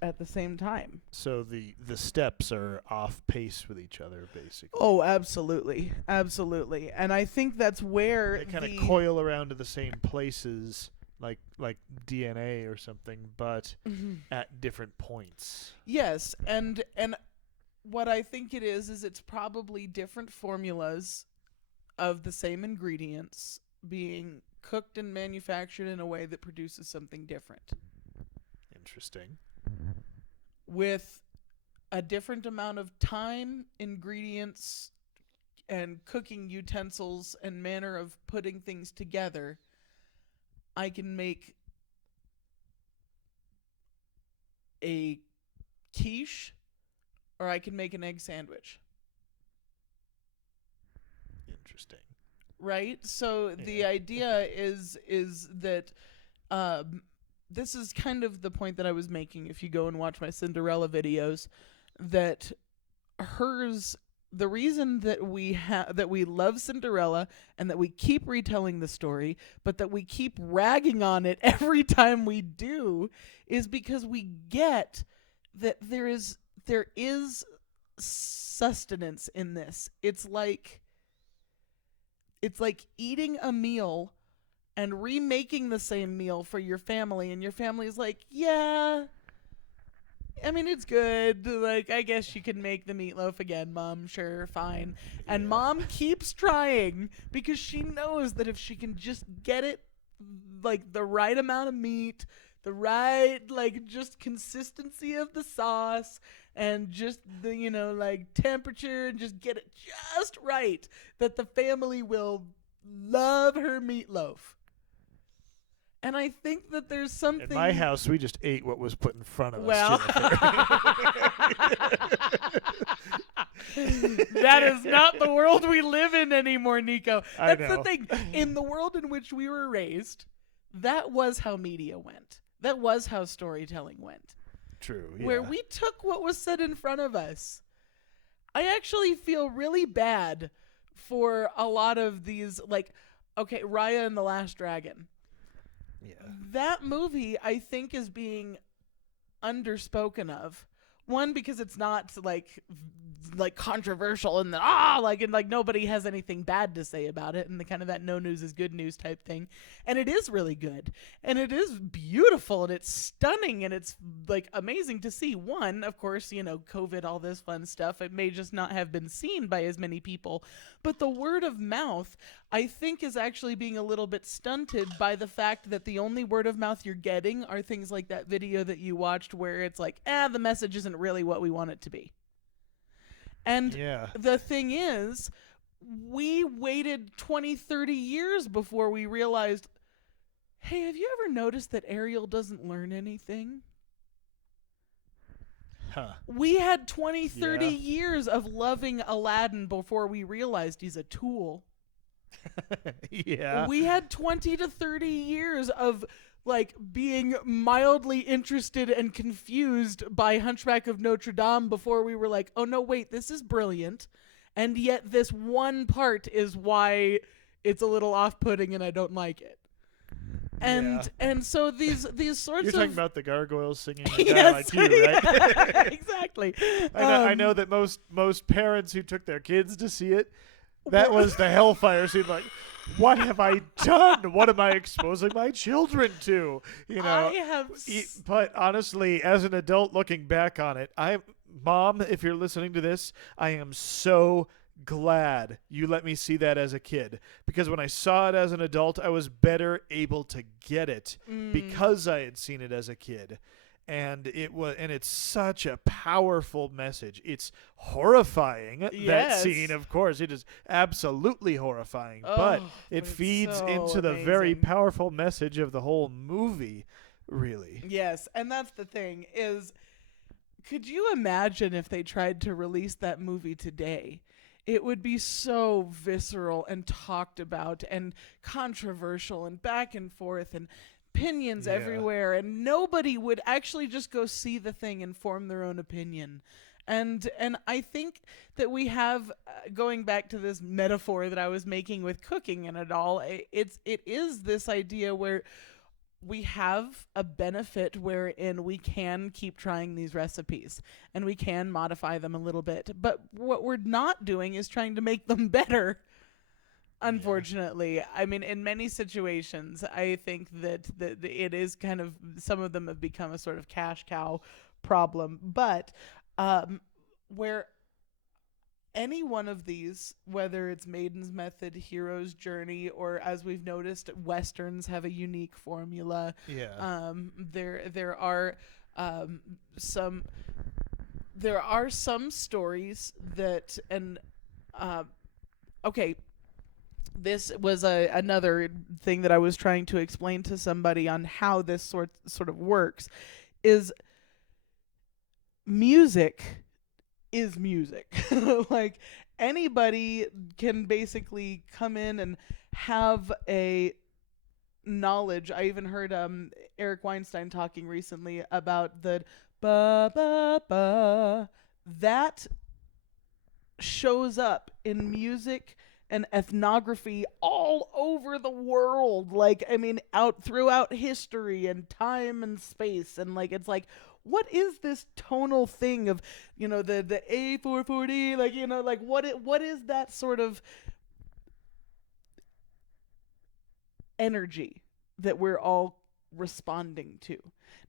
at the same time. So the steps are off pace with each other, basically. Oh, absolutely. Absolutely. And I think that's where they kind of coil around to the same places, like DNA or something, but at different points. Yes, and what I think it is it's probably different formulas of the same ingredients being cooked and manufactured in a way that produces something different. Interesting. With a different amount of time, ingredients, and cooking utensils and manner of putting things together, I can make a quiche or I can make an egg sandwich. Interesting. Right? So the idea is that this is kind of the point that I was making if you go and watch my Cinderella videos, that the reason that we love Cinderella and that we keep retelling the story, but that we keep ragging on it every time we do, is because we get that there is sustenance in this. It's like eating a meal and remaking the same meal for your family, and your family's like, yeah, I mean, it's good. Like, I guess you can make the meatloaf again, Mom. Sure, fine. And Mom keeps trying because she knows that if she can just get it, like, the right amount of meat, the right, like, just consistency of the sauce, and just the, temperature, and just get it just right, that the family will love her meatloaf. And I think that there's something... In my house, we just ate what was put in front of us, That is not the world we live in anymore, Nico. That's I know. The thing. In the world in which we were raised, that was how media went. That was how storytelling went. True, yeah. Where we took what was said in front of us. I actually feel really bad for a lot of these, like, okay, Raya and the Last Dragon. Yeah. That movie, I think, is being underspoken of. One, because it's not like controversial and like nobody has anything bad to say about it, and the kind of that no news is good news type thing. And it is really good, and it is beautiful, and it's stunning, and it's like amazing to see. One, of course, COVID, all this fun stuff, it may just not have been seen by as many people, but the word of mouth, I think, is actually being a little bit stunted by the fact that the only word of mouth you're getting are things like that video that you watched where it's like, the message isn't really what we want it to be. And Yeah. the thing is, we waited 20, 30 years before we realized, hey, have you ever noticed that Ariel doesn't learn anything? Huh. We had 20, 30 Yeah. years of loving Aladdin before we realized he's a tool. Yeah. We had 20 to 30 years of like being mildly interested and confused by Hunchback of Notre Dame before we were like, oh no, wait, this is brilliant. And yet this one part is why it's a little off-putting and I don't like it. And so these sorts You're of talking about the gargoyles singing the yes, guy like you, right? yeah, exactly. I know that most parents who took their kids to see it, that was the hellfire scene. Like, what have I done? What am I exposing my children to? I have But honestly, as an adult looking back on it, Mom, if you're listening to this, I am so glad you let me see that as a kid, because when I saw it as an adult, I was better able to get it because I had seen it as a kid. And it's such a powerful message. It's horrifying. That Yes. scene, of course, it is absolutely horrifying, Oh, but but it it's feeds so into the very amazing. powerful message of the whole movie, really. Yes, and that's the thing is, could you imagine if they tried to release that movie today? It would be so visceral and talked about and controversial and back and forth and opinions Yeah. everywhere, and nobody would actually just go see the thing and form their own opinion. And I think that we have, going back to this metaphor that I was making with cooking and it all, it is this idea where we have a benefit wherein we can keep trying these recipes and we can modify them a little bit. But what we're not doing is trying to make them better. Unfortunately, I mean, in many situations, I think that it is kind of, some of them have become a sort of cash cow problem. But where any one of these, whether it's Maiden's Method, Hero's Journey, or as we've noticed, Westerns have a unique formula. Yeah. There are some stories that, and okay, this was another thing that I was trying to explain to somebody on how this sort of works, is music is music. Like, anybody can basically come in and have a knowledge. I even heard Eric Weinstein talking recently about the ba ba ba that shows up in music and ethnography all over the world. Like, I mean, out throughout history and time and space, and like, it's like, what is this tonal thing of, the A440, like, like what is that sort of energy that we're all responding to?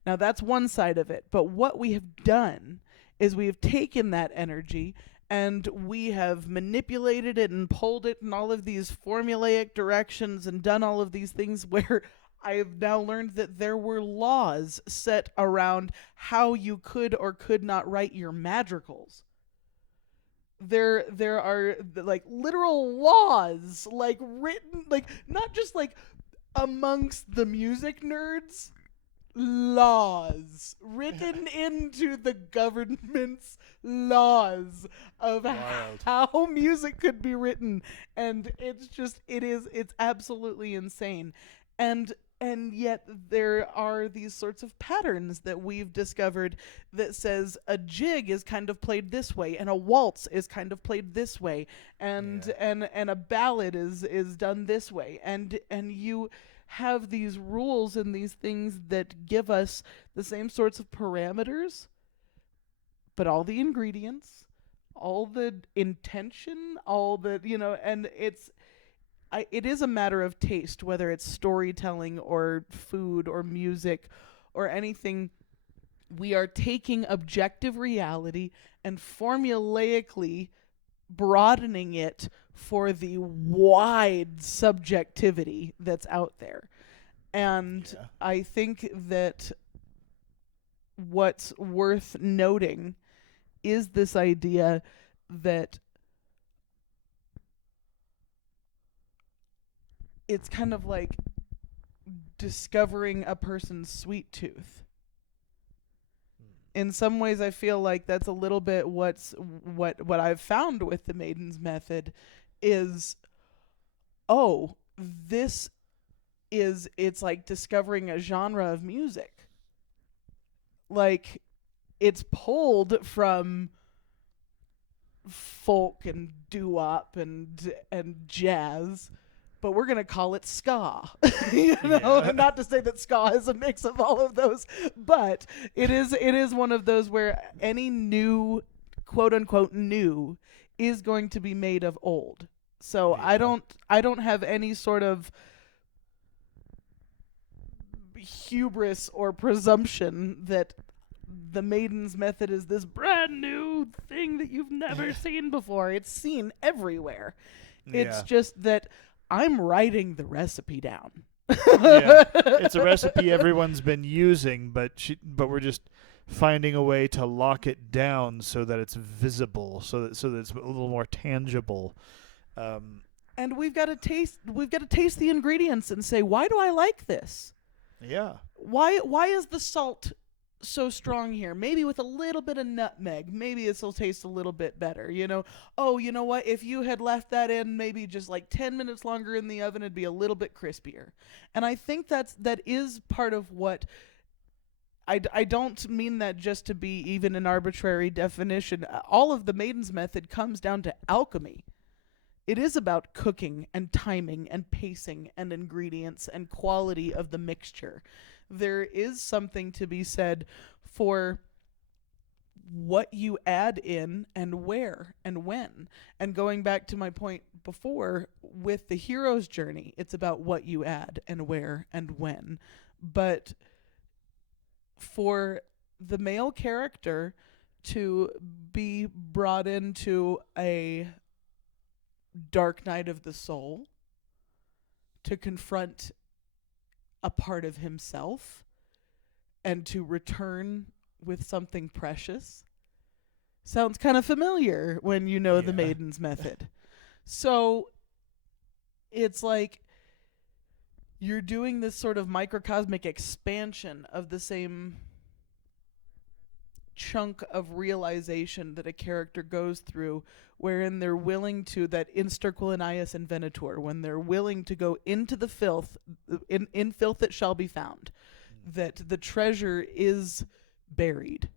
Now, that's one side of it, but what we have done is we have taken that energy and we have manipulated it and pulled it in all of these formulaic directions and done all of these things where I have now learned that there were laws set around how you could or could not write your madrigals. There are like literal laws, like written, like not just like amongst the music nerds, laws written into the government's laws of Wild. how music could be written. And it's absolutely insane. And yet there are these sorts of patterns that we've discovered that says a jig is kind of played this way and a waltz is kind of played this way, and a ballad is done this way, and you have these rules and these things that give us the same sorts of parameters, but all the ingredients, all the intention, all the, and it is a matter of taste, whether it's storytelling or food or music or anything. We are taking objective reality and formulaically broadening it for the wide subjectivity that's out there. And Yeah. I think that what's worth noting is this idea that it's kind of like discovering a person's sweet tooth. In some ways, I feel like that's a little bit what I've found with the Maiden's method is, oh, it's like discovering a genre of music. Like, it's pulled from folk and doo-wop and jazz, but we're gonna call it ska. And not to say that ska is a mix of all of those, but it is one of those where any new, quote unquote new, is going to be made of old. So Yeah. I don't have any sort of hubris or presumption that the Maiden's method is this brand new thing that you've never seen before. It's seen everywhere. It's Yeah. just that I'm writing the recipe down. Yeah. It's a recipe everyone's been using, but we're just finding a way to lock it down so that it's visible, so that it's a little more tangible. And we've got to taste the ingredients and say, why do I like this? Yeah. Why is the salt so strong here? Maybe with a little bit of nutmeg, maybe this will taste a little bit better. Oh, you know what? If you had left that in maybe just like 10 minutes longer in the oven, it'd be a little bit crispier. And I think that is part of what I don't mean that just to be even an arbitrary definition. All of the Maiden's method comes down to alchemy. It is about cooking and timing and pacing and ingredients and quality of the mixture. There is something to be said for what you add in and where and when. And going back to my point before with the hero's journey, it's about what you add and where and when. But for the male character to be brought into a dark night of the soul, to confront a part of himself and to return with something precious, sounds kind of familiar when you know the Yeah. Maiden's method. So it's like you're doing this sort of microcosmic expansion of the same chunk of realization that a character goes through, wherein they're willing to, that interquilinius invenitur, when they're willing to go into the filth, in filth that shall be found, that the treasure is buried.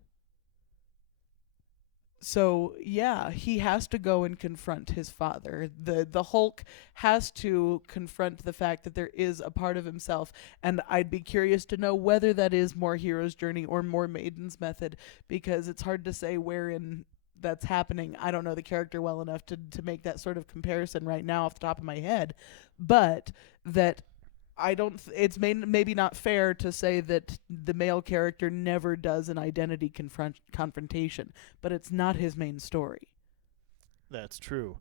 So yeah, he has to go and confront his father. The Hulk has to confront the fact that there is a part of himself, and I'd be curious to know whether that is more hero's journey or more Maiden's method, because it's hard to say wherein that's happening. I don't know the character well enough to make that sort of comparison right now off the top of my head, but that I don't. It's maybe not fair to say that the male character never does an identity confrontation, but it's not his main story. That's true.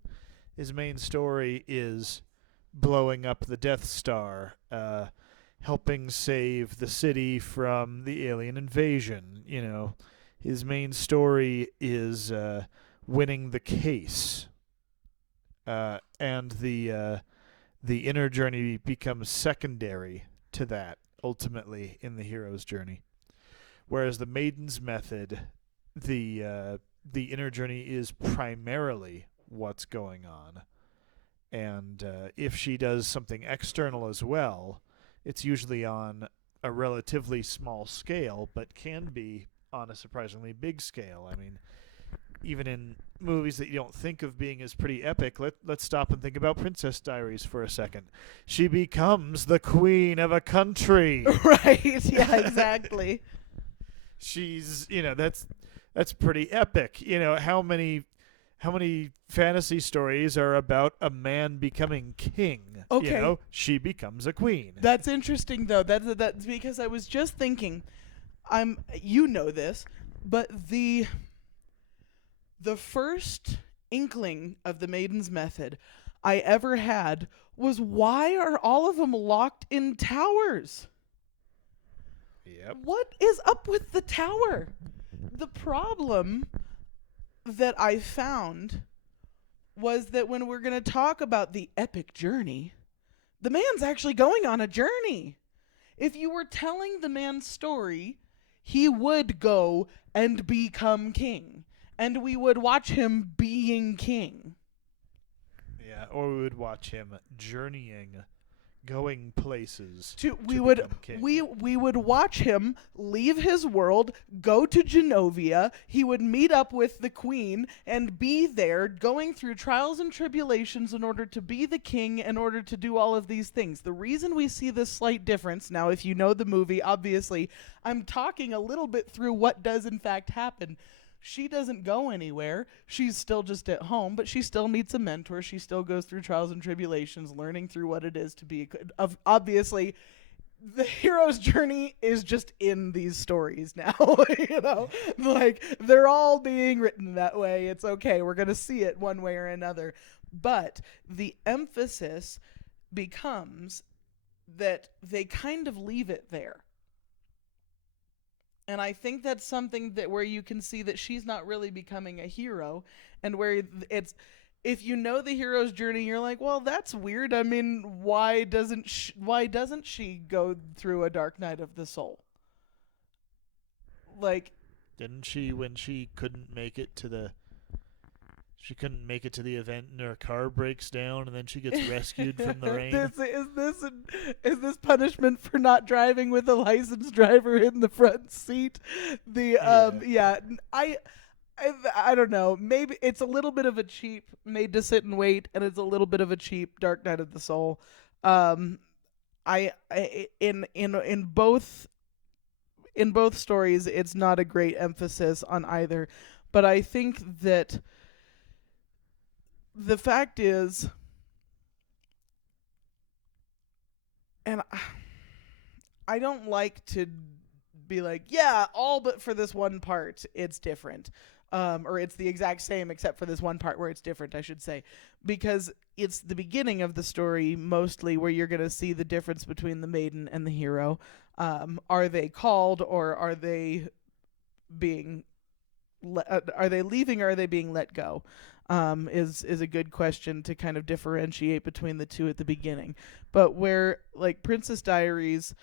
His main story is blowing up the Death Star, helping save the city from the alien invasion. His main story is winning the case, and the inner journey becomes secondary to that ultimately in the hero's journey. Whereas the Maiden's method, the inner journey is primarily what's going on, and if she does something external as well, it's usually on a relatively small scale, but can be on a surprisingly big scale. I mean, even in movies that you don't think of being as pretty epic, let's stop and think about Princess Diaries for a second. She becomes the queen of a country. Right. Yeah, exactly. She's, that's pretty epic. How many fantasy stories are about a man becoming king? Okay. She becomes a queen. That's interesting though. That's because I was just thinking, this, but the first inkling of the Maiden's method I ever had was, why are all of them locked in towers? Yep. What is up with the tower? The problem that I found was that when we're going to talk about the epic journey, the man's actually going on a journey. If you were telling the man's story, he would go and become king, and we would watch him being king. Yeah, or we would watch him journeying, going places. We would watch him leave his world, go to Genovia. He would meet up with the queen and be there, going through trials and tribulations in order to be the king, in order to do all of these things. The reason we see this slight difference, now if you know the movie, obviously, I'm talking a little bit through what does in fact happen. She doesn't go anywhere. She's still just at home, but she still meets a mentor. She still goes through trials and tribulations, learning through what it is to be obviously, the hero's journey is just in these stories now. Like, they're all being written that way. It's okay. We're going to see it one way or another. But the emphasis becomes that they kind of leave it there. And I think that's something that where you can see that she's not really becoming a hero, and where it's, if you know the hero's journey, you're like, well, that's weird. I mean, why doesn't she go through a dark night of the soul? Like, didn't she, when she couldn't make it to the event and her car breaks down and then she gets rescued from the rain? Is this punishment for not driving with a licensed driver in the front seat? I don't know. Maybe it's a little bit of a cheap Made to Sit and Wait, and it's a little bit of a cheap Dark Night of the Soul. In both stories, it's not a great emphasis on either, but I think that the fact is, and I don't like to be like, yeah, all but for this one part, it's different. Or it's the exact same except for this one part where it's different, I should say. Because it's the beginning of the story, mostly, where you're going to see the difference between the maiden and the hero. Are they called, or are they being... are they leaving, or are they being let go? Is a good question to kind of differentiate between the two at the beginning. But where, like, Princess Diaries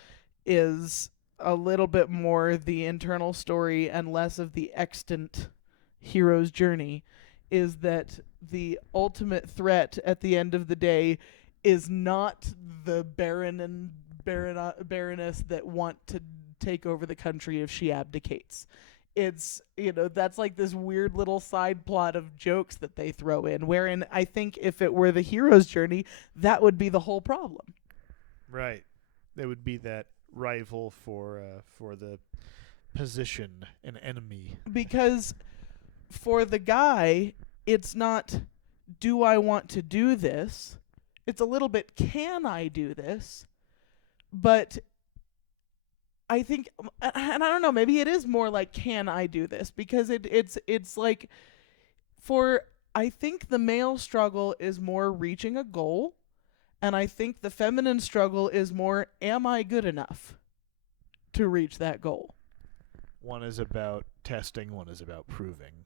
is a little bit more the internal story and less of the extant hero's journey, is that the ultimate threat at the end of the day is not the baron and baroness that want to take over the country if she abdicates. It's, that's like this weird little side plot of jokes that they throw in, wherein I think if it were the hero's journey, that would be the whole problem. Right. There would be that rival for the position, an enemy. Because for the guy, it's not, do I want to do this? It's a little bit, can I do this? But I think, and I don't know, maybe it is more like, can I do this? Because it's like, I think the male struggle is more reaching a goal, and I think the feminine struggle is more, am I good enough to reach that goal? One is about testing, one is about proving.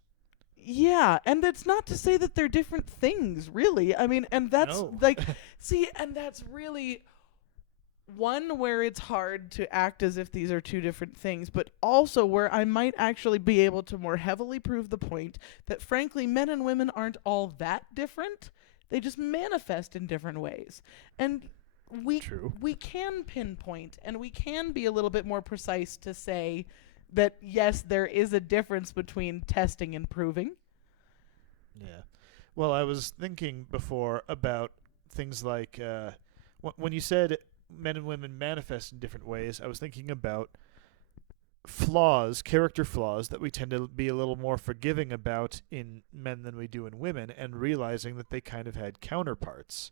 Yeah, and that's not to say that they're different things, really. I mean, and that's see, and that's really one where it's hard to act as if these are two different things, but also where I might actually be able to more heavily prove the point that, frankly, men and women aren't all that different. They just manifest in different ways. And we can pinpoint, and we can be a little bit more precise to say that, yes, there is a difference between testing and proving. Yeah. Well, I was thinking before about things like when you said men and women manifest in different ways, I was thinking about flaws, character flaws that we tend to be a little more forgiving about in men than we do in women, and realizing that they kind of had counterparts.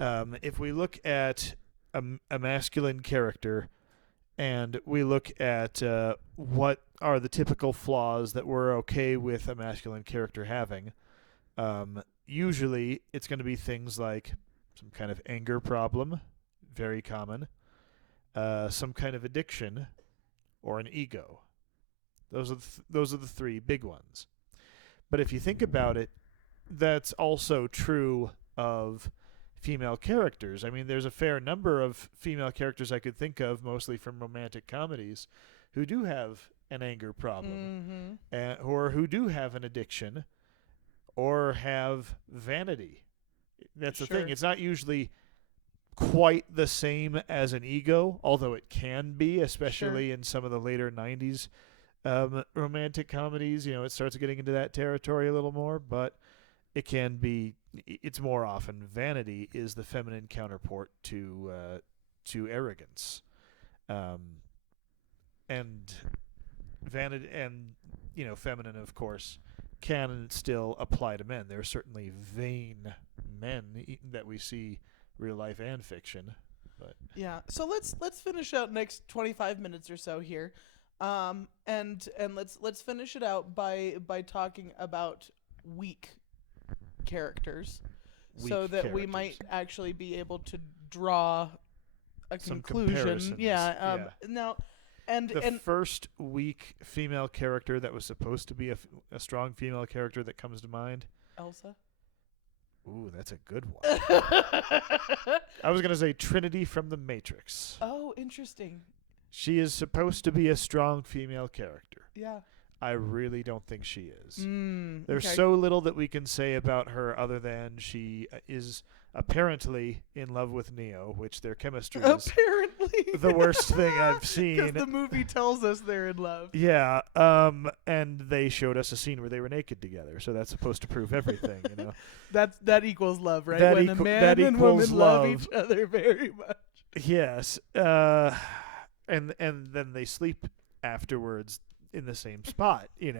If we look at a masculine character and we look at what are the typical flaws that we're okay with a masculine character having, usually it's going to be things like some kind of anger problem, very common, some kind of addiction, or an ego. Those are the three big ones. But if you think about it, that's also true of female characters. I mean, there's a fair number of female characters I could think of, mostly from romantic comedies, who do have an anger problem, or who do have an addiction, or have vanity. That's the thing. It's not usually quite the same as an ego, although it can be, especially in some of the later 90s romantic comedies. It starts getting into that territory a little more, but it can be, it's more often vanity is the feminine counterpart to arrogance. And vanity and, feminine, of course, can still apply to men. There are certainly vain men that we see real life and fiction. But yeah, so let's finish out next 25 minutes or so here, and let's finish it out by talking about weak characters, so that we might actually be able to draw a some conclusion. Now, the first weak female character that was supposed to be a strong female character that comes to mind, Elsa. Ooh, that's a good one. I was going to say Trinity from The Matrix. Oh, interesting. She is supposed to be a strong female character. Yeah. I really don't think she is. There's okay. so little that we can say about her other than she is apparently in love with Neo, which their chemistry is apparently the worst thing I've seen. Because the movie tells us they're in love. Yeah, and they showed us a scene where they were naked together, so that's supposed to prove everything, That equals love, right? That when a man and woman love each other very much. Yes, and then they sleep afterwards in the same spot. He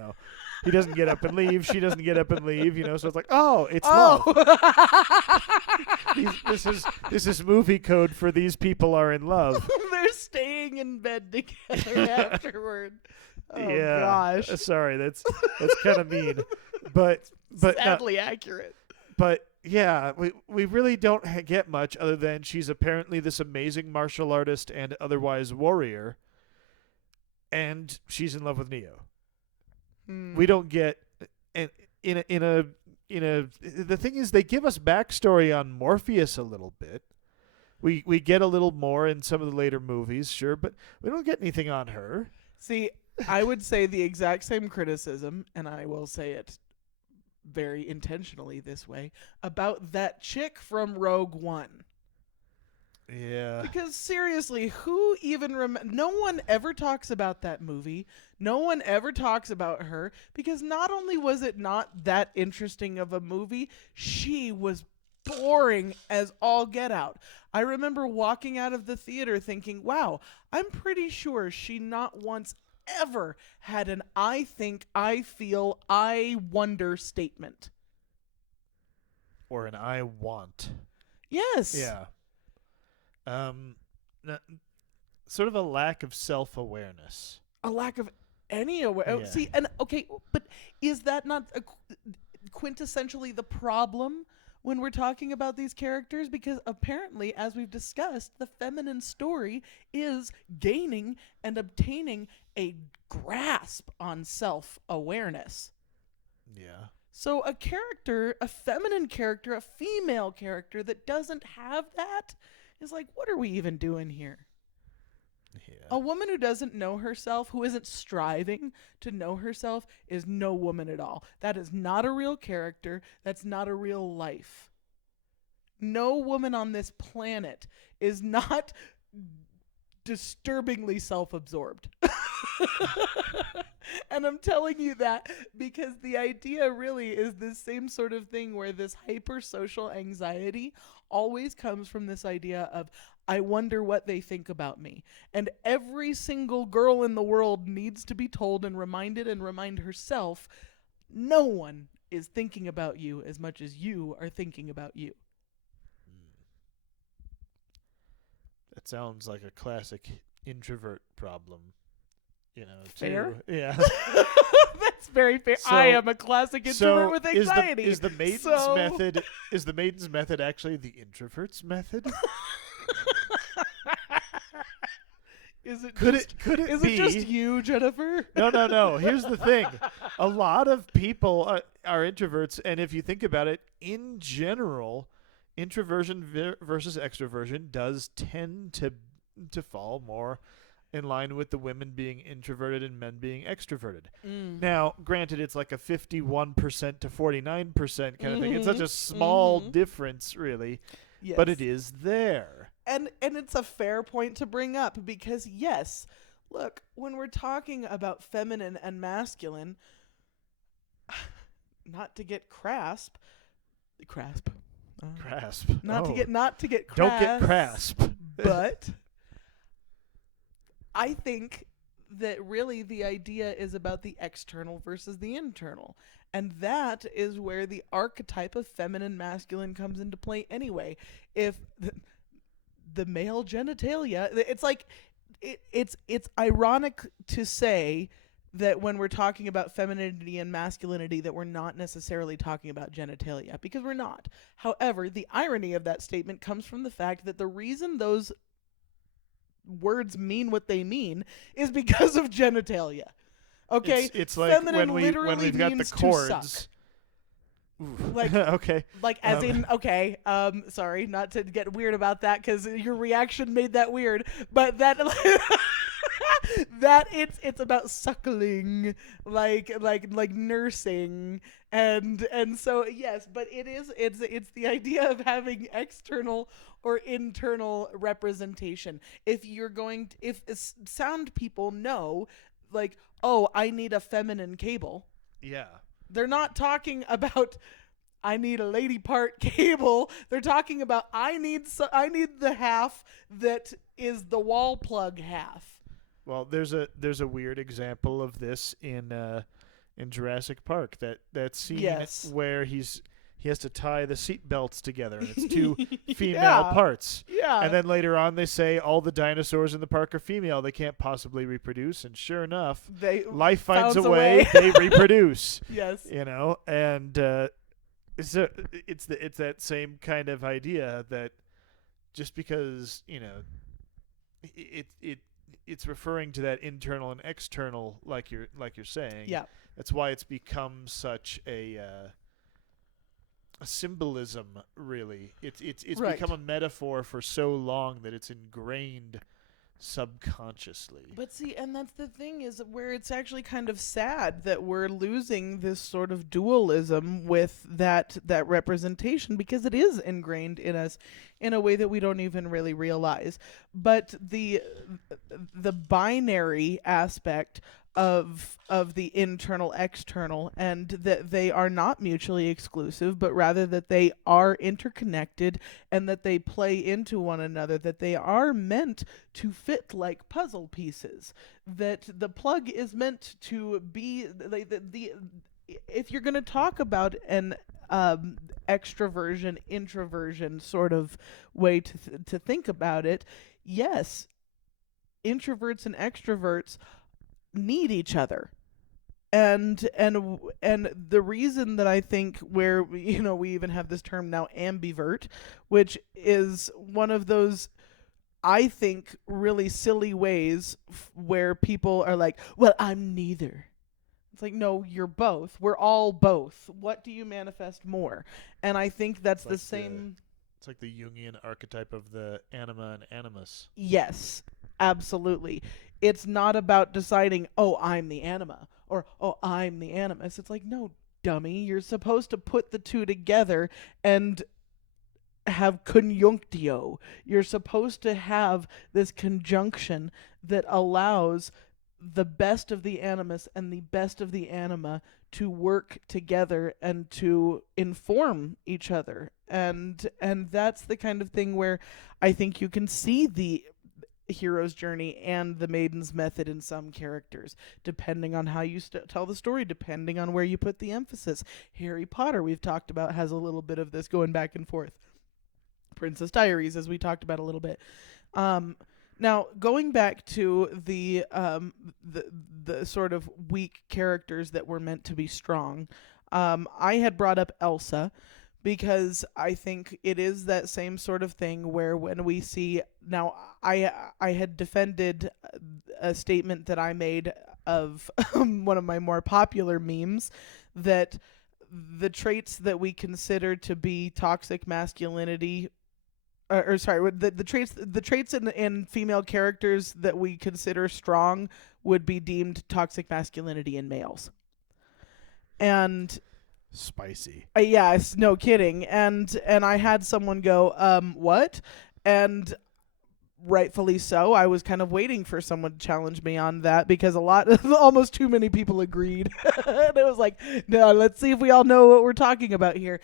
doesn't get up and leave. She doesn't get up and leave. So it's like, it's love. This is movie code for these people are in love. They're staying in bed together afterward. Oh yeah. Gosh. Sorry, that's kind of mean, but sadly accurate. But yeah, we really don't get much other than she's apparently this amazing martial artist and otherwise warrior, and she's in love with Neo. We don't get, and the thing is, they give us backstory on Morpheus a little bit. We get a little more in some of the later movies, sure, but we don't get anything on her. See, I would say the exact same criticism, and I will say it very intentionally this way, about that chick from Rogue One. Yeah. Because seriously, who even no one ever talks about that movie. No one ever talks about her, because not only was it not that interesting of a movie, she was boring as all get out. I remember walking out of the theater thinking, wow, I'm pretty sure she not once ever had an I think, I feel, I wonder statement. Or an I want. Yes. Yeah. Sort of a lack of self-awareness. A lack of any awareness. Yeah. See, and okay, but is that not quintessentially the problem when we're talking about these characters? Because apparently, as we've discussed, the feminine story is gaining and obtaining a grasp on self-awareness. Yeah. So a character, a feminine character, a female character that doesn't have that is like, what are we even doing here? Yeah. A woman who doesn't know herself, who isn't striving to know herself, is no woman at all. That is not a real character. That's not a real life. No woman on this planet is not disturbingly self-absorbed. And I'm telling you that because the idea really is this same sort of thing where this hypersocial anxiety always comes from this idea of, I wonder what they think about me. And every single girl in the world needs to be told and reminded and remind herself, no one is thinking about you as much as you are thinking about you. That sounds like a classic introvert problem. Fair? Too. Yeah. That's very fair. So- I am a classic introvert with anxiety. Is the maiden's So- method is the maiden's method actually the introvert's method? Is it Could just, it could it is be? it just you, Jennifer? No. Here's the thing. A lot of people are introverts, and if you think about it, in general, introversion versus extroversion does tend to fall more in line with the women being introverted and men being extroverted. Now, granted, it's like a 51% to 49% kind of thing. It's such a small difference, really, Yes. but it is there. And it's a fair point to bring up because, yes, look, when we're talking about feminine and masculine, not to get crass, Grasp. not Oh. to get crass, Don't get grasp. but I think that really the idea is about the external versus the internal. And that is where the archetype of feminine masculine comes into play anyway. If the male genitalia, it's like it's ironic to say that when we're talking about femininity and masculinity that we're not necessarily talking about genitalia, because we're not. However, the irony of that statement comes from the fact that the reason those words mean what they mean is because of genitalia. Okay? It's like Feminine when literally we've got the means to chords. suck. Ooh. Like- okay. Like as in, okay, sorry, not to get weird about that because your reaction made that weird, but that that it's about suckling, like nursing, and so yes, but it's the idea of having external or internal representation. If you're going to, if sound people know, like, oh, I need a feminine cable. Yeah. They're not talking about I need a lady part cable. They're talking about I need the half that is the wall plug half. Well, there's a weird example of this in Jurassic Park. That scene Yes. where he has to tie the seat belts together, and it's two female Yeah. parts. Yeah. And then later on, they say all the dinosaurs in the park are female. They can't possibly reproduce. And sure enough, they life finds founds a a way. way. They reproduce. yes. And it's that same kind of idea that just because it's referring to that internal and external, like you're saying. Yeah. That's why it's become such a symbolism. Really, it's Right. become a metaphor for so long that it's ingrained subconsciously. But see, and that's the thing is where it's actually kind of sad that we're losing this sort of dualism with that representation because it is ingrained in us in a way that we don't even really realize. But the binary aspect of the internal external, and that they are not mutually exclusive, but rather that they are interconnected and that they play into one another, that they are meant to fit like puzzle pieces, that the plug is meant to be the if you're going to talk about an extroversion introversion sort of way to think about it, yes, introverts and extroverts need each other. And the reason that I think where we even have this term now, ambivert, which is one of those, I think, really silly ways where people are like, well, I'm neither. It's like, no, you're both. We're all both. What do you manifest more? And I think that's the Like same. It's like the Jungian archetype of the anima and animus. Yes, absolutely. It's not about deciding, oh, I'm the anima, or oh, I'm the animus. It's like, no, dummy. You're supposed to put the two together and have conjunctio. You're supposed to have this conjunction that allows the best of the animus and the best of the anima to work together and to inform each other. And that's the kind of thing where I think you can see the hero's journey and the maiden's method in some characters, depending on how you tell the story, depending on where you put the emphasis. Harry Potter, we've talked about, has a little bit of this going back and forth. Princess Diaries, as we talked about a little bit. Now, going back to the sort of weak characters that were meant to be strong, I had brought up Elsa because I think it is that same sort of thing where when we see now, I had defended a statement that I made of one of my more popular memes that the traits that we consider to be toxic masculinity or sorry, the traits in female characters that we consider strong would be deemed toxic masculinity in males. And spicy. Yes, no kidding. And I had someone go, what? And rightfully so. I was kind of waiting for someone to challenge me on that because almost too many people agreed. And it was like, no, let's see if we all know what we're talking about here.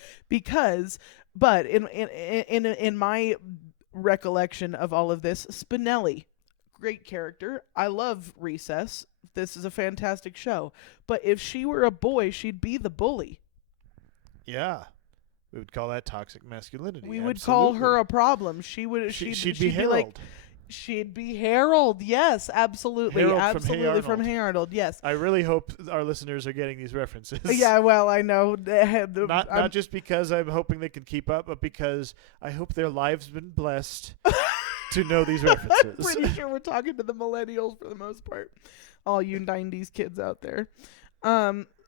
But in my recollection of all of this, Spinelli, great character. I love Recess. This is a fantastic show. But if she were a boy, she'd be the bully. Yeah. We would call that toxic masculinity. We would call her a problem. She'd be Harold. She'd be Harold. Yes, absolutely. Harold absolutely from Hey Arnold. Yes. I really hope our listeners are getting these references. Yeah, well, I know. Not just because I'm hoping they can keep up, but because I hope their lives have been blessed to know these references. I'm pretty sure we're talking to the millennials for the most part. All you 90s kids out there.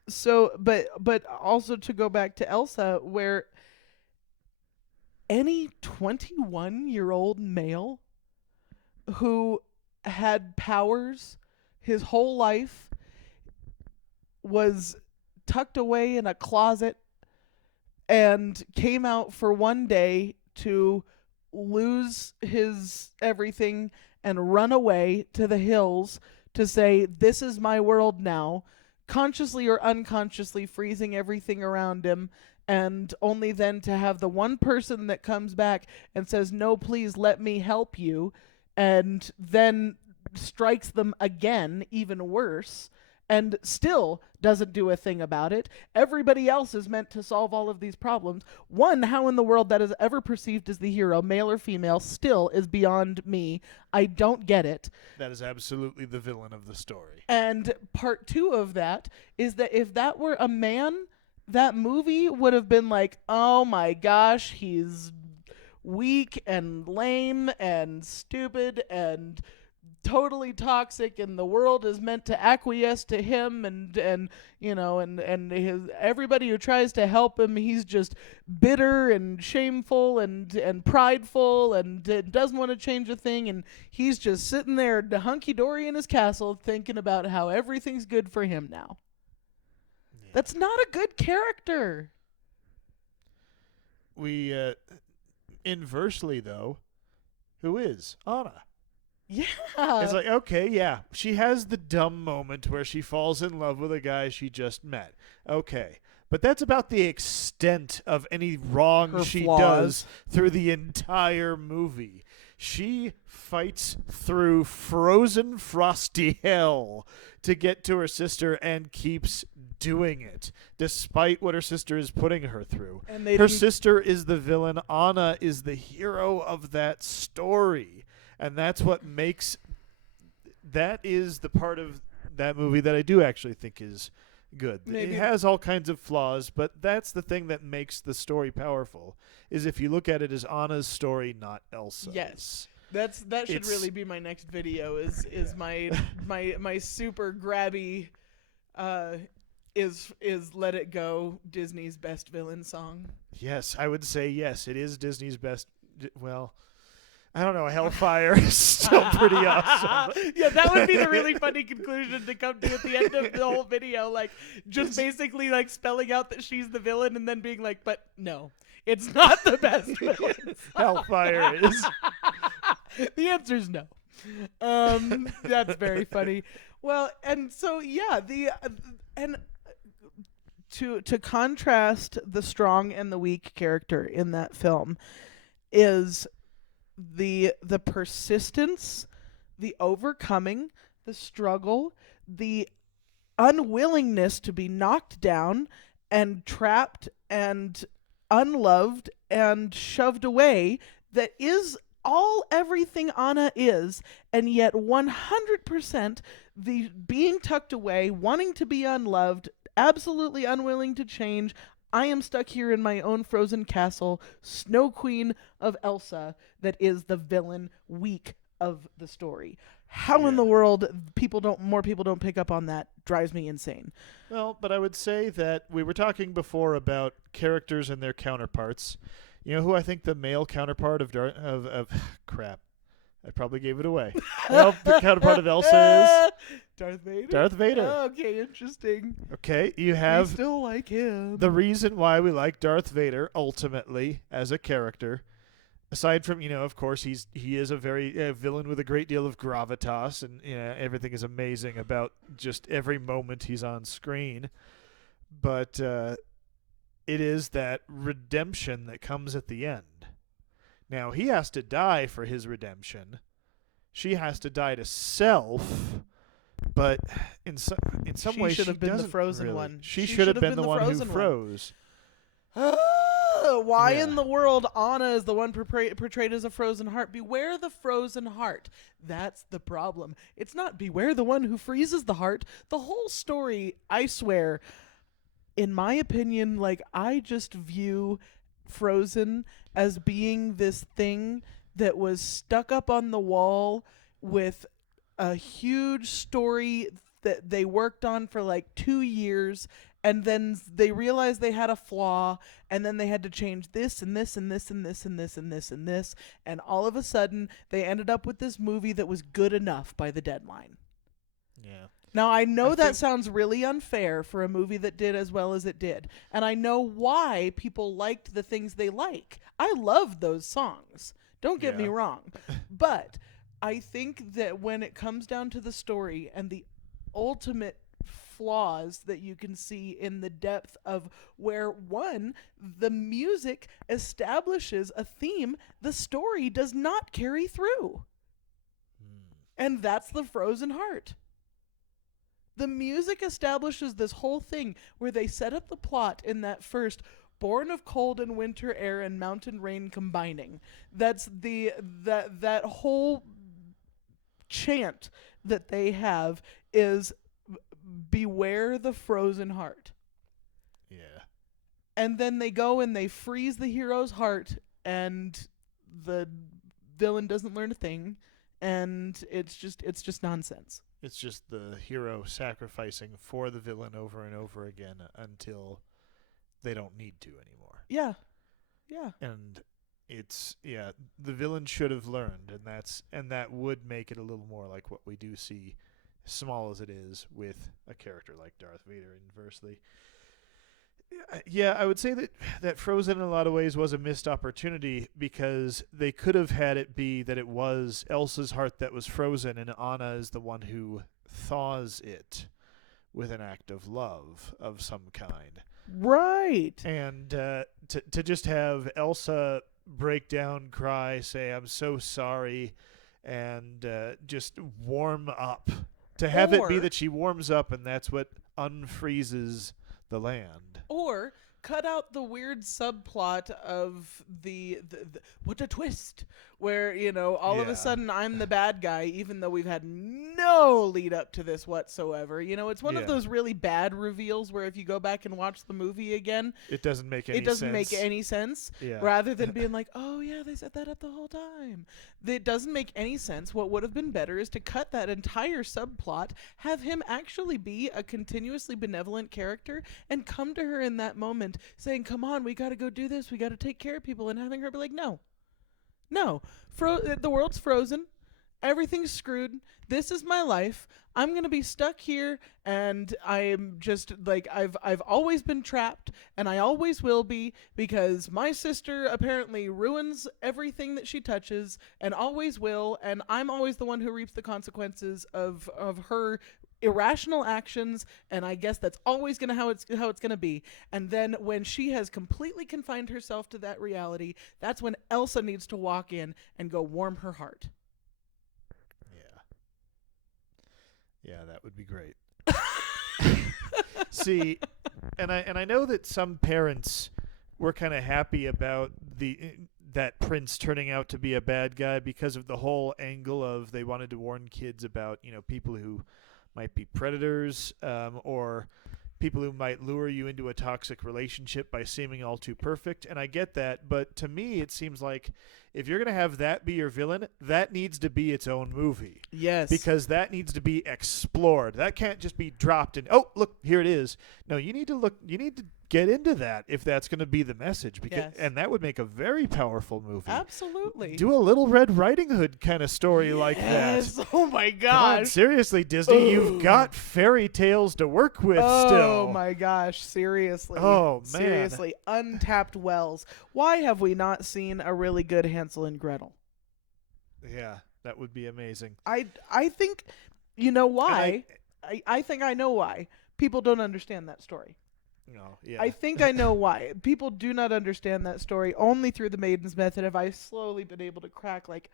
So, but also to go back to Elsa, where any 21-year-old male who had powers his whole life was tucked away in a closet and came out for one day to lose his everything and run away to the hills to say, this is my world now, consciously or unconsciously freezing everything around him, and only then to have the one person that comes back and says, no, please let me help you, and then strikes them again, even worse, and still doesn't do a thing about it. Everybody else is meant to solve all of these problems. One, how in the world that is ever perceived as the hero, male or female, still is beyond me. I don't get it. That is absolutely the villain of the story. And part two of that is that if that were a man, that movie would have been like, oh my gosh, he's weak and lame and stupid and totally toxic, and the world is meant to acquiesce to him, and you know, and his everybody who tries to help him, he's just bitter and shameful and prideful and doesn't want to change a thing, and he's just sitting there hunky-dory in his castle thinking about how everything's good for him now. Yeah. That's not a good character. We inversely though, who is Anna? Yeah. It's like, okay, yeah. She has the dumb moment where she falls in love with a guy she just met. Okay. But that's about the extent of any wrong Her she flaws. does through the entire movie. She fights through frozen, frosty hell to get to her sister and keeps doing it, despite what her sister is putting her through. And her sister is the villain. Anna is the hero of that story. And that's what makes that is the part of that movie that I do actually think is good. Maybe. It has all kinds of flaws, but that's the thing that makes the story powerful, is if you look at it as Anna's story, not Elsa's. Yes. That should really be my next video is my super grabby is Let It Go, Disney's best villain song. Yes, I would say yes, it is Disney's best. Well, I don't know. Hellfire is still pretty awesome. Yeah, that would be the really funny conclusion to come to at the end of the whole video. Like, just basically like spelling out that she's the villain and then being like, but no, it's not the best villain. Hellfire is. The answer's no. That's very funny. Well, and so yeah, the and to contrast the strong and the weak character in that film is the persistence, the overcoming, the struggle, the unwillingness to be knocked down and trapped and unloved and shoved away that is all everything Anna is, and yet 100% the being tucked away, wanting to be unloved, absolutely unwilling to change. I am stuck here in my own frozen castle, Snow Queen of Elsa, that is the villain weak of the story. How in the world more people don't pick up on that drives me insane. Well, but I would say that we were talking before about characters and their counterparts. You know who I think the male counterpart of crap. I probably gave it away. Well, the counterpart of Elsa is Darth Vader. Darth Vader. Oh, okay, interesting. Okay, you We have still like him. the reason why we like Darth Vader ultimately as a character. Aside from, of course, he is a very villain with a great deal of gravitas, and everything is amazing about just every moment he's on screen. But it is that redemption that comes at the end. Now, he has to die for his redemption. She has to die to self, but in some ways should have been the doesn't frozen really. one. She should have been the one who frozen one. froze. Why Yeah. in the world Anna is the one portrayed as a frozen heart? Beware the frozen heart. That's the problem. It's not beware the one who freezes the heart. The whole story, I swear, in my opinion, like, I just view Frozen as being this thing that was stuck up on the wall with a huge story that they worked on for like 2 years, and then they realized they had a flaw, and then they had to change this and this and this and this and this and this and this, and all of a sudden they ended up with this movie that was good enough by the deadline. Yeah. Now, I know I that think- sounds really unfair for a movie that did as well as it did. And I know why people liked the things they like. I loved those songs. Don't get me Yeah. wrong. But I think that when it comes down to the story and the ultimate flaws that you can see in the depth of where, one, the music establishes a theme the story does not carry through. And that's the frozen heart. The music establishes this whole thing where they set up the plot in that first born of cold and winter air and mountain rain combining. That's that whole chant that they have is beware the frozen heart. Yeah. And then they go and they freeze the hero's heart, and the villain doesn't learn a thing, and it's just nonsense. It's just the hero sacrificing for the villain over and over again until they don't need to anymore. Yeah. Yeah. And the villain should have learned, and that would make it a little more like what we do see, small as it is, with a character like Darth Vader inversely. Yeah, I would say that Frozen in a lot of ways was a missed opportunity, because they could have had it be that it was Elsa's heart that was frozen and Anna is the one who thaws it with an act of love of some kind. Right. And to just have Elsa break down, cry, say, "I'm so sorry," and just warm up. To have it be Or- that she warms up and that's what unfreezes the land. Or cut out the weird subplot of the what a twist, where all of a Yeah. sudden I'm the bad guy, even though we've had no lead up to this whatsoever. It's one Yeah. of those really bad reveals where if you go back and watch the movie again, It doesn't make any it doesn't sense. make any sense. Yeah. Rather than being like, oh yeah, they set that up the whole time. It doesn't make any sense. What would have been better is to cut that entire subplot, have him actually be a continuously benevolent character, and come to her in that moment saying, come on, we got to go do this. We got to take care of people. And having her be like, no. The world's frozen. Everything's screwed. This is my life. I'm going to be stuck here, and I'm just like, I've always been trapped, and I always will be, because my sister apparently ruins everything that she touches and always will, and I'm always the one who reaps the consequences of her irrational actions, and I guess that's always gonna how it's gonna be. And then when she has completely confined herself to that reality, that's when Elsa needs to walk in and go warm her heart. Yeah. Yeah, that would be great. See, and I know that some parents were kind of happy about that prince turning out to be a bad guy because of the whole angle of they wanted to warn kids about, people who might be predators, or people who might lure you into a toxic relationship by seeming all too perfect. And I get that, but to me it seems like if you're going to have that be your villain, that needs to be its own movie. Yes. Because that needs to be explored. That can't just be dropped in, oh, look, here it is. No, you need to get into that if that's going to be the message. And that would make a very powerful movie. Absolutely. Do a Little Red Riding Hood kind of story like that. Yes. Oh my Come gosh. on, seriously, Disney, you've got fairy tales to work with still. Oh my gosh, seriously. Oh, man. Seriously, untapped wells. Why have we not seen a really good Hansel and Gretel? Yeah, that would be amazing. I think, you know why? I think I know why. People don't understand that story. No, yeah. I think I know why. People do not understand that story. Only through the Maiden's Method have I slowly been able to crack, like,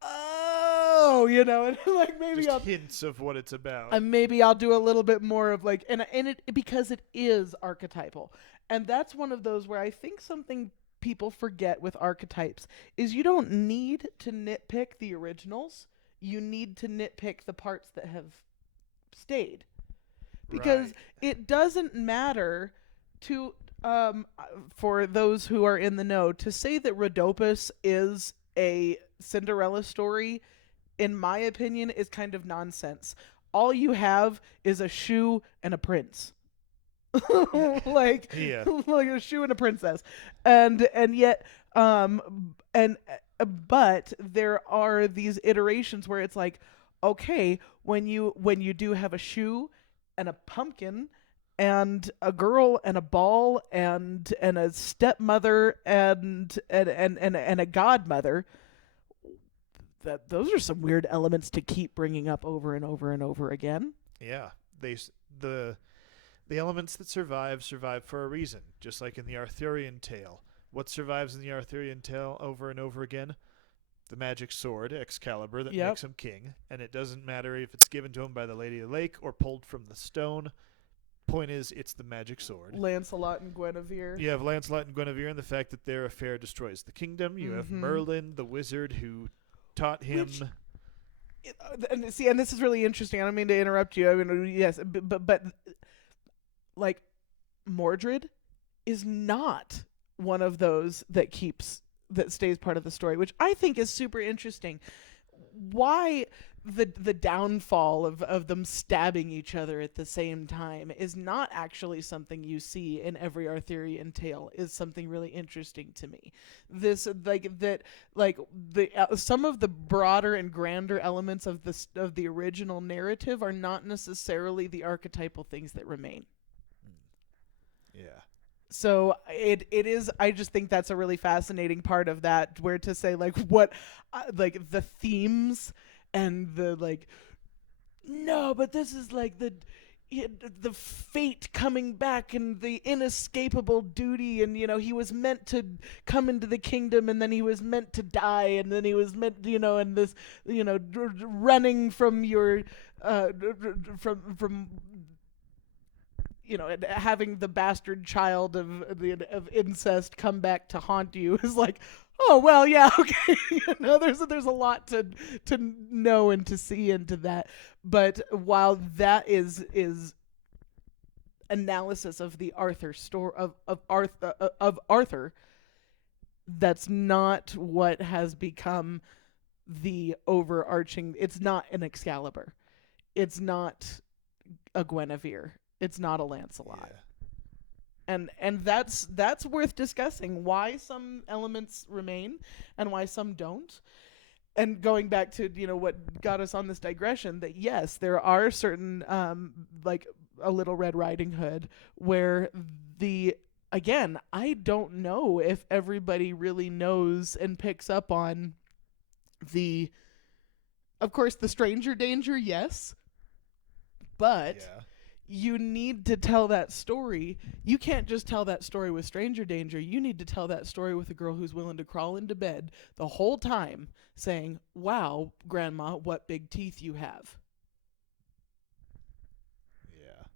oh, and like maybe just hints of what it's about. maybe I'll do a little bit more of like, and it because it is archetypal, and that's one of those where I think something people forget with archetypes is you don't need to nitpick the originals. You need to nitpick the parts that have stayed. Because it doesn't matter to for those who are in the know to say that Rhodopis is a Cinderella story, in my opinion, is kind of nonsense. All you have is a shoe and a prince. like a shoe and a princess. And yet but there are these iterations where it's like, okay, when you do have a shoe and a pumpkin and a girl and a ball and a stepmother and a godmother, those are some weird elements to keep bringing up over and over and over again. Yeah, the elements that survive for a reason, just like in the Arthurian tale. What survives in the Arthurian tale over and over again? The magic sword, Excalibur, that makes him king. And it doesn't matter if it's given to him by the Lady of the Lake or pulled from the stone. Point is, it's the magic sword. Lancelot and Guinevere. You have Lancelot and Guinevere and the fact that their affair destroys the kingdom. You have Merlin, the wizard, who taught him... and this is really interesting. I don't mean to interrupt you. I mean, yes, but like, Mordred is not one of those that stays part of the story, which I think is super interesting. Why the downfall of them stabbing each other at the same time is not actually something you see in every Arthurian tale is something really interesting to me. This some of the broader and grander elements of the original narrative are not necessarily the archetypal things that remain. Yeah. So it is. I just think that's a really fascinating part of that, where to say like what, like the themes and the like. No, but this is like the fate coming back and the inescapable duty, and he was meant to come into the kingdom, and then he was meant to die, and then he was meant, and this, running from your from having the bastard child of incest come back to haunt you is like, oh well, yeah, okay. There's a lot to know and to see into that. But while that is analysis of the Arthur story of Arthur, that's not what has become the overarching. It's not an Excalibur. It's not a Guinevere. It's not a Lancelot. Yeah. And that's worth discussing, why some elements remain and why some don't. And going back to, what got us on this digression, that yes, there are certain like a Little Red Riding Hood where again, I don't know if everybody really knows and picks up on of course, the stranger danger, yes. But Yeah. you need to tell that story. You can't just tell that story with stranger danger. You need to tell that story with a girl who's willing to crawl into bed the whole time saying, "Wow, Grandma, what big teeth you have." Yeah.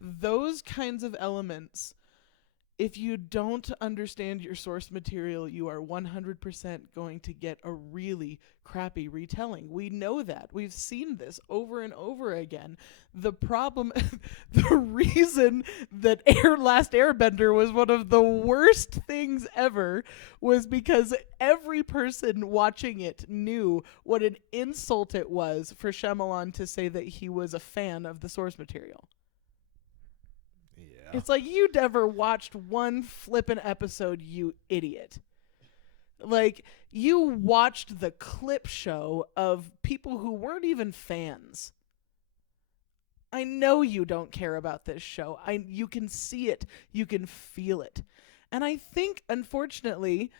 Those kinds of elements, if you don't understand your source material, you are 100% going to get a really crappy retelling. We know that. We've seen this over and over again. The problem, the reason that Last Airbender was one of the worst things ever was because every person watching it knew what an insult it was for Shyamalan to say that he was a fan of the source material. Yeah. It's like, you never watched one flippin' episode, you idiot. Like, you watched the clip show of people who weren't even fans. I know you don't care about this show. You can see it. You can feel it. And I think, unfortunately,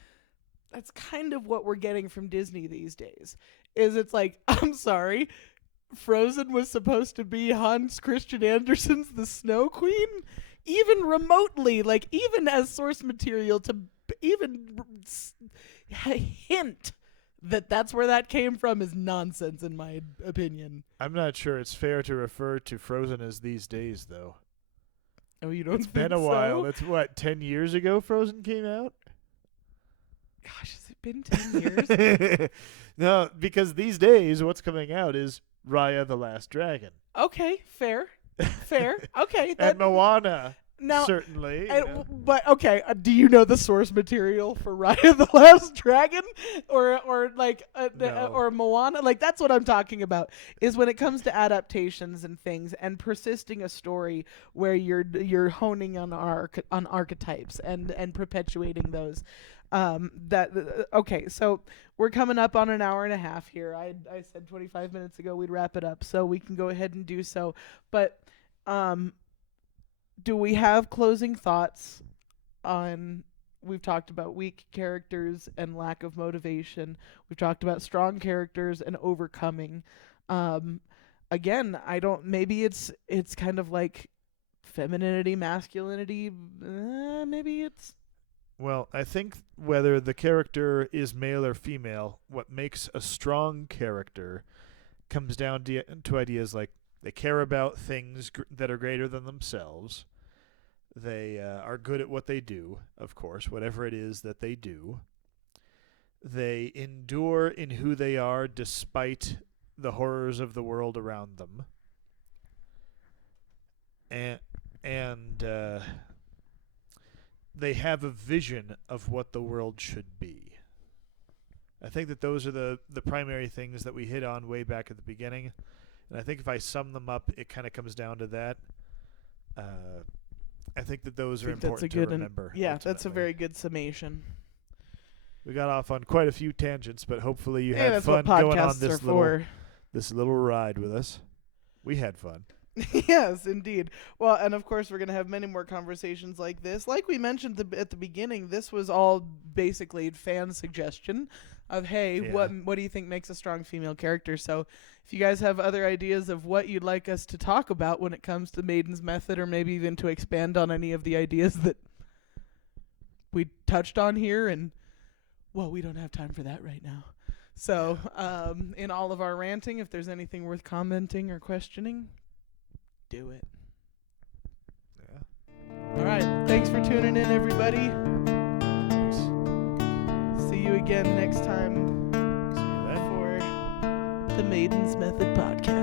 that's kind of what we're getting from Disney these days. Is it's like, I'm sorry, Frozen was supposed to be Hans Christian Andersen's The Snow Queen? Even remotely, like, even as source material to even hint that that's where that came from is nonsense, in my opinion. I'm not sure it's fair to refer to Frozen as these days, though. Oh, you don't It's think been a while. so? It's what, 10 years ago Frozen came out? Gosh, has it been 10 years? No, because these days what's coming out is Raya the Last Dragon. Okay, fair. Okay. And Moana, now, certainly. But okay, do you know the source material for Raya the Last Dragon, or No. or Moana? Like, that's what I'm talking about. Is when it comes to adaptations and things, and persisting a story where you're honing on archetypes and perpetuating those. Okay, so we're coming up on an hour and a half here. I said 25 minutes ago we'd wrap it up, so we can go ahead and do so. But do we have closing thoughts on? We've talked about weak characters and lack of motivation. We've talked about strong characters and overcoming. Again, I don't. Maybe it's kind of like femininity, masculinity. Maybe it's. Well, I think whether the character is male or female, what makes a strong character comes down to ideas like they care about things that are greater than themselves. They are good at what they do, of course, whatever it is that they do. They endure in who they are despite the horrors of the world around them. And they have a vision of what the world should be. I think that those are the primary things that we hit on way back at the beginning. And I think if I sum them up, it kind of comes down to that. I think that those are important to remember. That's a ultimately. very good summation. We got off on quite a few tangents, but hopefully you Hey, had that's fun what going podcasts on this are little for. this little ride with us. We had fun. Yes, indeed. Well, and of course, we're going to have many more conversations like this. Like we mentioned at the beginning, this was all basically fan suggestion of, hey, Yeah. what do you think makes a strong female character? So if you guys have other ideas of what you'd like us to talk about when it comes to Maiden's method, or maybe even to expand on any of the ideas that we touched on here, and, well, we don't have time for that right now. So in all of our ranting, if there's anything worth commenting or questioning, do it. Yeah. All right. Thanks for tuning in, everybody. Thanks. See you again next time See you then. for the Maiden's Method Podcast.